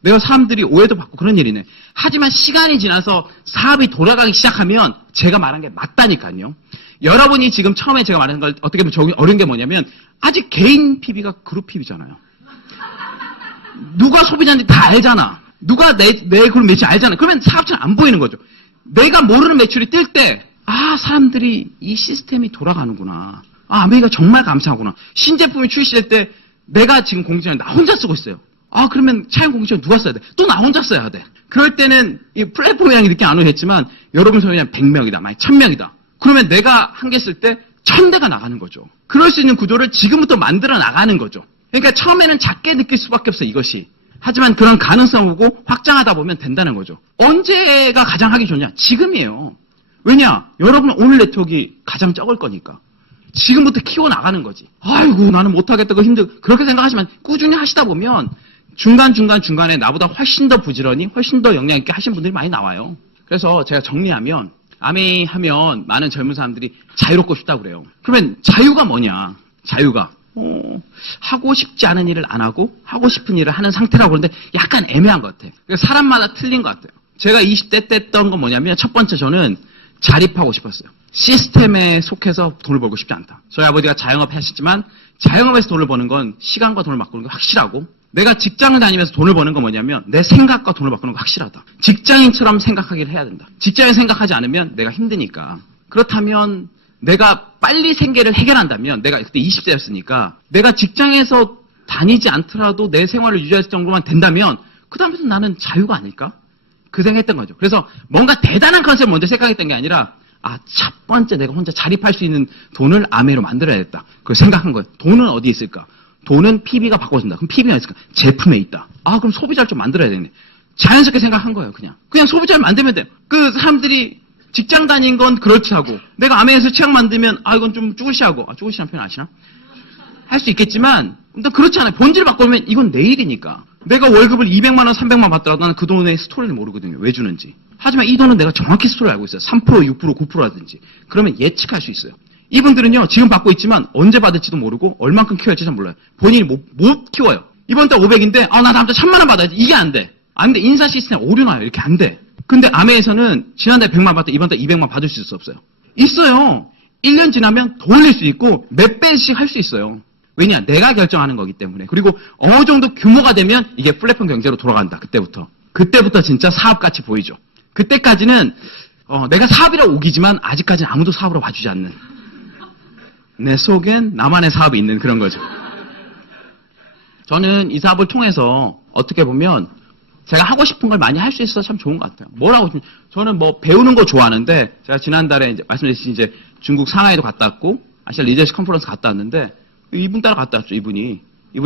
내가 사람들이 오해도 받고 그런 일이네. 하지만 시간이 지나서 사업이 돌아가기 시작하면 제가 말한 게 맞다니까요. 여러분이 지금 처음에 제가 말한 걸 어떻게 보면 적용이 어려운 게 뭐냐면 아직 개인 PB가 그룹 PB잖아요. 누가 소비자인지 다 알잖아. 누가 내 그룹 매출 알잖아. 그러면 사업처는 안 보이는 거죠. 내가 모르는 매출이 뜰 때 사람들이 이 시스템이 돌아가는구나. 아메이가 정말 감사하구나. 신제품이 출시될 때 내가 지금 공지를 나 혼자 쓰고 있어요. 그러면 차용 공지를 누가 써야 돼? 또 나 혼자 써야 돼. 그럴 때는 이 플랫폼이라는 게 느낌 안 오겠지만 여러분 소위 100명이다. 만약 1000명이다. 그러면 내가 한 개 쓸 때 1000대가 나가는 거죠. 그럴 수 있는 구조를 지금부터 만들어 나가는 거죠. 그러니까 처음에는 작게 느낄 수밖에 없어 이것이. 하지만 그런 가능성을 보고 확장하다 보면 된다는 거죠. 언제가 가장 하기 좋냐? 지금이에요. 왜냐? 여러분 오늘 네트워크가 가장 적을 거니까. 지금부터 키워나가는 거지. 아이고 나는 못하겠다. 그거 힘들고. 그렇게 생각하시면 꾸준히 하시다 보면 중간에 나보다 훨씬 더 부지런히 훨씬 더 역량 있게 하신 분들이 많이 나와요. 그래서 제가 정리하면 아메이 하면 많은 젊은 사람들이 자유롭고 싶다고 그래요. 그러면 자유가 뭐냐? 자유가 하고 싶지 않은 일을 안 하고 하고 싶은 일을 하는 상태라고 그러는데 약간 애매한 것 같아요. 사람마다 틀린 것 같아요. 제가 20대 때 했던 건 뭐냐면 첫 번째 저는 자립하고 싶었어요. 시스템에 속해서 돈을 벌고 싶지 않다. 저희 아버지가 자영업 하시지만 자영업에서 돈을 버는 건 시간과 돈을 바꾸는 게 확실하고 내가 직장을 다니면서 돈을 버는 건 뭐냐면 내 생각과 돈을 바꾸는 거 확실하다. 직장인처럼 생각하기를 해야 된다. 직장인 생각하지 않으면 내가 힘드니까. 그렇다면 내가 빨리 생계를 해결한다면 내가 그때 20대였으니까 내가 직장에서 다니지 않더라도 내 생활을 유지할 정도만 된다면 그 다음에서 나는 자유가 아닐까? 그 생각했던 거죠. 그래서 뭔가 대단한 컨셉을 먼저 생각했던 게 아니라 첫 번째 내가 혼자 자립할 수 있는 돈을 아메이로 만들어야겠다. 그걸 생각한 거예요. 돈은 어디에 있을까? 돈은 PB가 바꿔준다. 그럼 PB가 있을까? 제품에 있다. 그럼 소비자를 좀 만들어야 되네. 자연스럽게 생각한 거예요. 그냥 소비자를 만들면 돼요. 그 사람들이 직장 다닌 건 그렇지 하고 내가 아메이에서 취향 만들면 이건 좀 쭈구시하고 쭈구시한 표현 아시나? 할 수 있겠지만 일단 그렇지 않아요. 본질을 바꾸면 이건 내 일이니까. 내가 월급을 200만 원, 300만 원 받더라도 나는 그 돈의 스토리를 모르거든요. 왜 주는지. 하지만 이 돈은 내가 정확히 스토리를 알고 있어요. 3%, 6%, 9%라든지. 그러면 예측할 수 있어요. 이분들은요. 지금 받고 있지만 언제 받을지도 모르고 얼만큼 키워야 할지 잘 몰라요. 본인이 못 키워요. 이번 달 500인데 나 다음 달 1000만 원 받아야지. 이게 안 돼. 안 돼. 인사 시스템 오류 나요. 이렇게 안 돼. 근데 아메에서는 지난달 100만 받다 이번 달 200만 받을 수 있어 없어요? 있어요. 1년 지나면 더 올릴 수 있고 몇 배씩 할 수 있어요. 왜냐? 내가 결정하는 거기 때문에. 그리고 어느 정도 규모가 되면 이게 플랫폼 경제로 돌아간다. 그때부터 진짜 사업같이 보이죠. 그때까지는 내가 사업이라고 우기지만 아직까지는 아무도 사업으로 봐주지 않는 내 속엔 나만의 사업이 있는 그런 거죠. 저는 이 사업을 통해서 어떻게 보면 제가 하고 싶은 걸 많이 할 수 있어서 참 좋은 것 같아요. 뭐라고, 저는 뭐 배우는 거 좋아하는데, 제가 지난달에 이제 말씀드렸듯이 이제 중국 상하이도 갔다 왔고, 아시아 리더십 컨퍼런스 갔다 왔는데, 이분 따라 갔다 왔죠, 이분이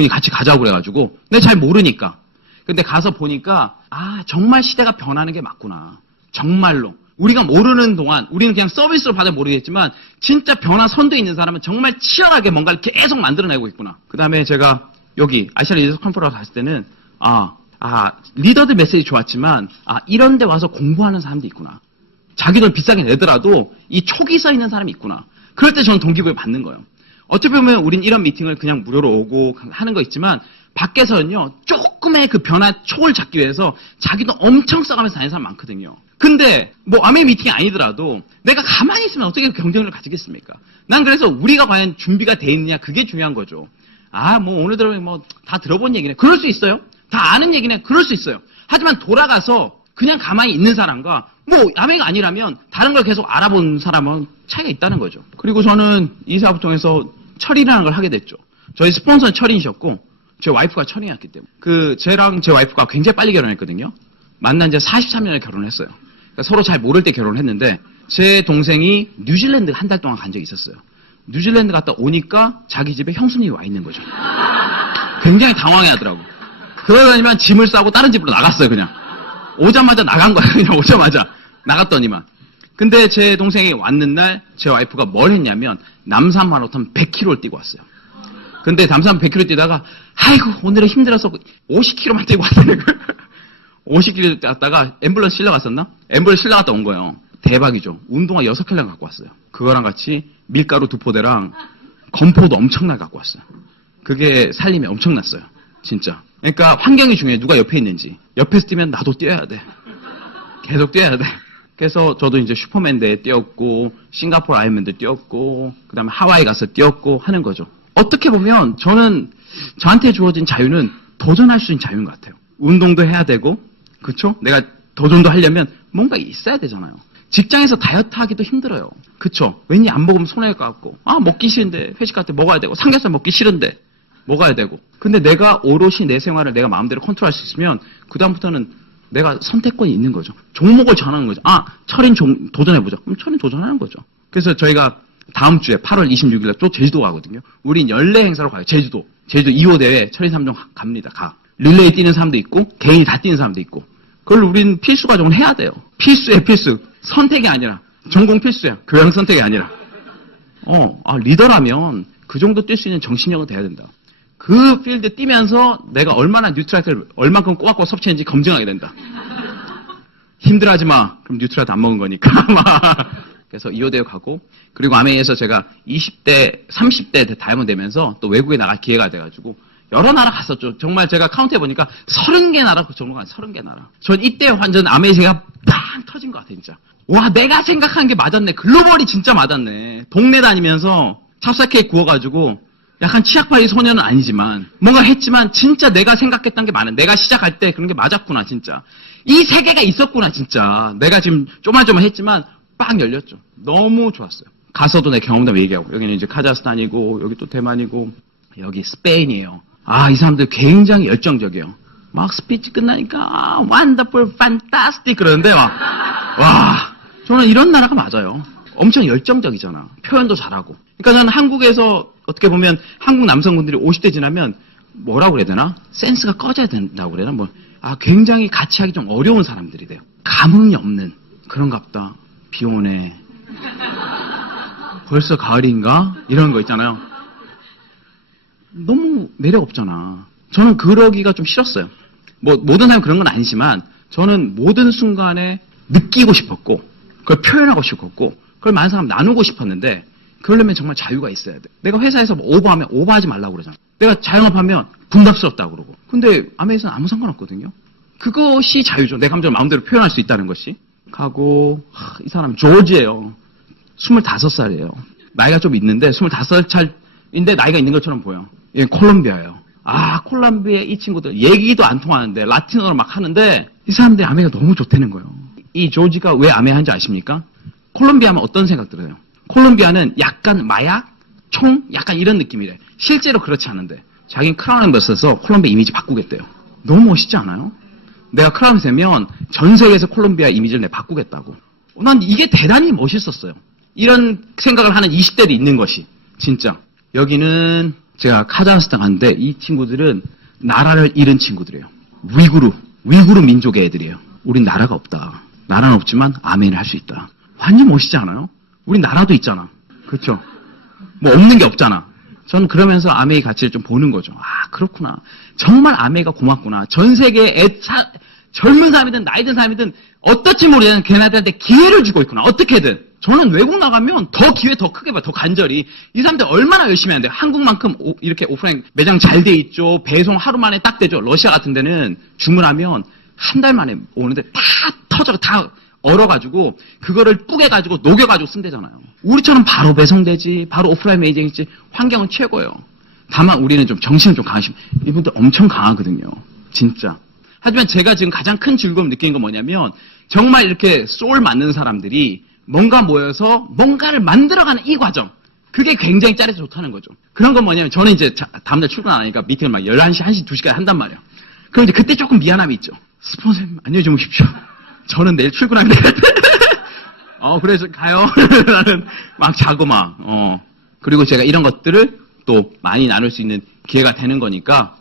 같이 가자고 그래가지고. 근데 잘 모르니까. 근데 가서 보니까, 아, 정말 시대가 변하는 게 맞구나. 정말로. 우리가 모르는 동안, 우리는 그냥 서비스로 받아 모르겠지만, 진짜 변화 선두에 있는 사람은 정말 치열하게 뭔가를 계속 만들어내고 있구나. 그 다음에 제가 여기 아시아 리더십 컨퍼런스 갔을 때는, 리더들 메시지 좋았지만, 이런 데 와서 공부하는 사람도 있구나. 자기 돈 비싸게 내더라도 이 촉이 써 있는 사람이 있구나. 그럴 때 저는 동기부여 받는 거예요. 어떻게 보면 우린 이런 미팅을 그냥 무료로 오고 하는 거 있지만, 밖에서는요, 조금의 그 변화 촉을 잡기 위해서 자기도 엄청 써가면서 다니는 사람 많거든요. 근데, 뭐, 아메 미팅이 아니더라도 내가 가만히 있으면 어떻게 경쟁력을 가지겠습니까? 난 그래서 우리가 과연 준비가 돼 있느냐, 그게 중요한 거죠. 뭐, 오늘 들어보면 뭐, 다 들어본 얘기네. 그럴 수 있어요. 다 아는 얘기네. 그럴 수 있어요. 하지만 돌아가서 그냥 가만히 있는 사람과 뭐 아메가 아니라면 다른 걸 계속 알아본 사람은 차이가 있다는 거죠. 그리고 저는 이 사업을 통해서 철이라는 걸 하게 됐죠. 저희 스폰서는 철인이셨고 제 와이프가 철인이었기 때문에 쟤랑 제 와이프가 굉장히 빨리 결혼했거든요. 만난 지 43년에 결혼했어요. 그러니까 서로 잘 모를 때 결혼했는데 제 동생이 뉴질랜드 한 달 동안 간 적이 있었어요. 뉴질랜드 갔다 오니까 자기 집에 형수님이 와 있는 거죠. 굉장히 당황해하더라고. 그러더니만 짐을 싸고 다른 집으로 나갔어요, 그냥. 오자마자 나간 거야, 그냥 오자마자. 나갔더니만. 근데 제 동생이 왔는 날 제 와이프가 뭘 했냐면 남산 마라톤 100km를 뛰고 왔어요. 근데 남산 100km 뛰다가 아이고 오늘은 힘들어서 50km만 뛰고 왔다는 거예요. 50km 뛰었다가 앰뷸런스 실려갔었나? 앰뷸런스 실려갔다 온 거예요. 대박이죠. 운동화 6켤레 갖고 왔어요. 그거랑 같이 밀가루 2포대랑 건포도 엄청나게 갖고 왔어요. 그게 살림이 엄청났어요. 진짜. 그러니까 환경이 중요해. 누가 옆에 있는지. 옆에서 뛰면 나도 뛰어야 돼. 계속 뛰어야 돼. 그래서 저도 이제 슈퍼맨대에 뛰었고 싱가포르 아이언맨도 뛰었고 그다음에 하와이 가서 뛰었고 하는 거죠. 어떻게 보면 저는 저한테 주어진 자유는 도전할 수 있는 자유인 것 같아요. 운동도 해야 되고 그렇죠? 내가 도전도 하려면 뭔가 있어야 되잖아요. 직장에서 다이어트 하기도 힘들어요. 그렇죠? 왠지 안 먹으면 손해일 것 같고 먹기 싫은데 회식 갈 때 먹어야 되고 삼겹살 먹기 싫은데 먹어야 되고. 근데 내가 오롯이 내 생활을 내가 마음대로 컨트롤할 수 있으면 그다음부터는 내가 선택권이 있는 거죠. 종목을 정하는 거죠. 철인 도전해보자. 그럼 철인 도전하는 거죠. 그래서 저희가 다음 주에 8월 26일에 또 제주도 가거든요. 우린 연례 행사로 가요. 제주도 2호 대회 철인 3종 갑니다. 릴레이 뛰는 사람도 있고 개인이 다 뛰는 사람도 있고. 그걸 우린 필수 과정을 해야 돼요. 필수예요, 필수. 선택이 아니라 전공 필수야. 교양 선택이 아니라. 리더라면 그 정도 뛸 수 있는 정신력은 돼야 된다. 그 필드 뛰면서 내가 얼마나 뉴트라이트를 얼만큼 꼬박꼬박 섭취했는지 검증하게 된다. 힘들어하지 마. 그럼 뉴트라이트 안 먹은 거니까. 그래서 2호 대회 가고 그리고 아메이에서 제가 20대, 30대 다이아몬드 되면서 또 외국에 나갈 기회가 돼가지고 여러 나라 갔었죠. 정말 제가 카운트해보니까 30개 나라 그 정도가 아니라 30개 나라. 전 이때 완전 아메이세가 빵 터진 것 같아 진짜. 와 내가 생각한 게 맞았네. 글로벌이 진짜 맞았네. 동네 다니면서 찹쌀 케이크 구워가지고 약간 치약파이 소녀는 아니지만 뭔가 했지만 진짜 내가 생각했던 게 많은. 내가 시작할 때 그런 게 맞았구나 진짜. 이 세계가 있었구나 진짜. 내가 지금 쪼말쪼말했지만 빵 열렸죠. 너무 좋았어요. 가서도 내 경험담 얘기하고 여기는 이제 카자흐스탄이고 여기 또 대만이고 여기 스페인이에요. 이 사람들 굉장히 열정적이에요. 막 스피치 끝나니까 wonderful, fantastic 그러는데 와 저는 이런 나라가 맞아요. 엄청 열정적이잖아. 표현도 잘하고. 그러니까 저는 한국에서 어떻게 보면 한국 남성분들이 50대 지나면 뭐라고 그래야 되나? 센스가 꺼져야 된다고 그래야 되나? 굉장히 같이 하기 좀 어려운 사람들이 돼요. 감흥이 없는 그런갑다. 비 오네. 벌써 가을인가? 이런 거 있잖아요. 너무 매력 없잖아. 저는 그러기가 좀 싫었어요. 뭐 모든 사람이 그런 건 아니지만 저는 모든 순간에 느끼고 싶었고 그걸 표현하고 싶었고 그걸 많은 사람 나누고 싶었는데 그러려면 정말 자유가 있어야 돼. 내가 회사에서 뭐 오버하면 오버하지 말라고 그러잖아. 내가 자영업하면 분답스럽다고 그러고. 근데 아메리카는 아무 상관없거든요. 그것이 자유죠. 내 감정을 마음대로 표현할 수 있다는 것이. 가고 이 사람 조지예요. 25살이에요. 나이가 좀 있는데 25살인데 나이가 있는 것처럼 보여. 얘 콜롬비아예요. 콜롬비아 이 친구들 얘기도 안 통하는데 라틴어로 막 하는데 이 사람들이 아메가 너무 좋다는 거예요. 이 조지가 왜 아메한지 아십니까? 콜롬비아면 어떤 생각 들어요? 콜롬비아는 약간 마약, 총, 약간 이런 느낌이래. 실제로 그렇지 않은데 자기는 크라운 앰버서서 콜롬비아 이미지 바꾸겠대요. 너무 멋있지 않아요? 내가 크라운이 되면 전 세계에서 콜롬비아 이미지를 내가 바꾸겠다고. 난 이게 대단히 멋있었어요. 이런 생각을 하는 20대도 있는 것이. 진짜. 여기는 제가 카자흐스탄 갔는데 이 친구들은 나라를 잃은 친구들이에요. 위구르 민족의 애들이에요. 우린 나라가 없다. 나라는 없지만 아멘을 할 수 있다. 완전 멋있지 않아요? 우린 나라도 있잖아. 그렇죠? 뭐 없는 게 없잖아. 저는 그러면서 아메의 가치를 좀 보는 거죠. 아, 그렇구나. 정말 아메가 고맙구나. 전 세계에 젊은 사람이든 나이든 사람이든 어떨지 모르겠는 걔네들한테 기회를 주고 있구나. 어떻게든. 저는 외국 나가면 더 기회 더 크게 봐. 더 간절히. 이 사람들 얼마나 열심히 하는데 한국만큼 이렇게 오프라인 매장 잘 돼 있죠. 배송 하루 만에 딱 되죠. 러시아 같은 데는 주문하면 한 달 만에 오는데 다 터져. 다 얼어가지고 그거를 뿌개가지고 녹여가지고 쓴대잖아요. 우리처럼 바로 배송되지. 바로 오프라인 매장이지. 환경은 최고예요. 다만 우리는 좀 정신을 좀 강하시면 이분들 엄청 강하거든요. 진짜. 하지만 제가 지금 가장 큰 즐거움 느끼는 건 뭐냐면 정말 이렇게 소울 맞는 사람들이 뭔가 모여서 뭔가를 만들어가는 이 과정. 그게 굉장히 짜릿해서 좋다는 거죠. 그런 건 뭐냐면 저는 이제 다음날 출근 안 하니까 미팅을 막 11시, 1시, 2시까지 한단 말이에요. 그럼 이제 그때 조금 미안함이 있죠. 스폰서님 안녕히 주무십시오. 저는 내일 출근하면 되는데. 그래서 가요. 나는 막 자고 막, 그리고 제가 이런 것들을 또 많이 나눌 수 있는 기회가 되는 거니까,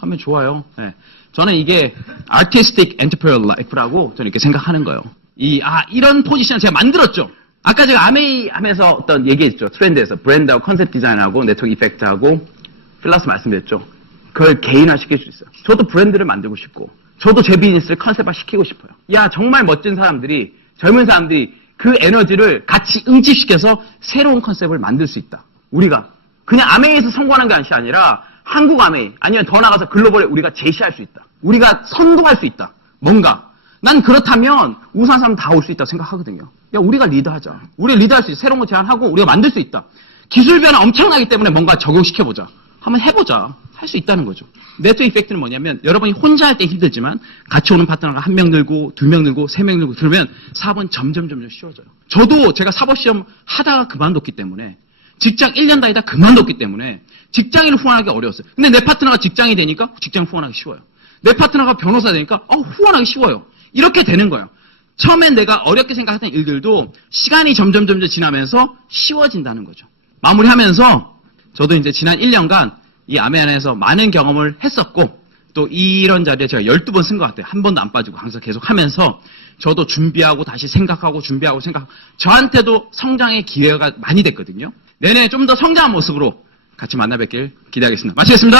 하면 좋아요. 네. 저는 이게 artistic entrepreneurial life라고 저는 이렇게 생각하는 거예요. 이런 포지션을 제가 만들었죠. 아까 제가 아메이 하면서 어떤 얘기했죠. 트렌드에서 브랜드하고 컨셉 디자인하고 네트워크 이펙트하고 필라스 말씀드렸죠. 그걸 개인화 시킬 수 있어요. 저도 브랜드를 만들고 싶고, 저도 제 비즈니스를 컨셉화 시키고 싶어요. 정말 멋진 사람들이, 젊은 사람들이 그 에너지를 같이 응집시켜서 새로운 컨셉을 만들 수 있다. 우리가 그냥 아메이에서 성공하는 것이 아니라 한국 아메이, 아니면 더 나가서 글로벌에 우리가 제시할 수 있다. 우리가 선도할 수 있다. 뭔가. 난 그렇다면 우수한 사람 다 올 수 있다고 생각하거든요. 우리가 리드하자. 우리가 리드할 수 있어. 새로운 거 제안하고 우리가 만들 수 있다. 기술 변화 엄청나기 때문에 뭔가 적용시켜보자. 한번 해보자. 할 수 있다는 거죠. 네트워크 이펙트는 뭐냐면 여러분이 혼자 할 때 힘들지만 같이 오는 파트너가 1명 늘고 2명 늘고 3명 늘고 그러면 사업은 점점 쉬워져요. 저도 제가 사법시험 하다가 그만뒀기 때문에 직장 1년 다니다 그만뒀기 때문에 직장인을 후원하기 어려웠어요. 근데 내 파트너가 직장이 되니까 직장 후원하기 쉬워요. 내 파트너가 변호사 되니까 후원하기 쉬워요. 이렇게 되는 거예요. 처음엔 내가 어렵게 생각했던 일들도 시간이 점점 지나면서 쉬워진다는 거죠. 마무리하면서 저도 이제 지난 1년간 이 아메 안에서 많은 경험을 했었고 또 이런 자리에 제가 12번 쓴 것 같아요. 한 번도 안 빠지고 항상 계속 하면서 저도 준비하고 다시 생각하고 준비하고 생각하고 저한테도 성장의 기회가 많이 됐거든요. 내년에 좀 더 성장한 모습으로 같이 만나 뵙길 기대하겠습니다. 마치겠습니다.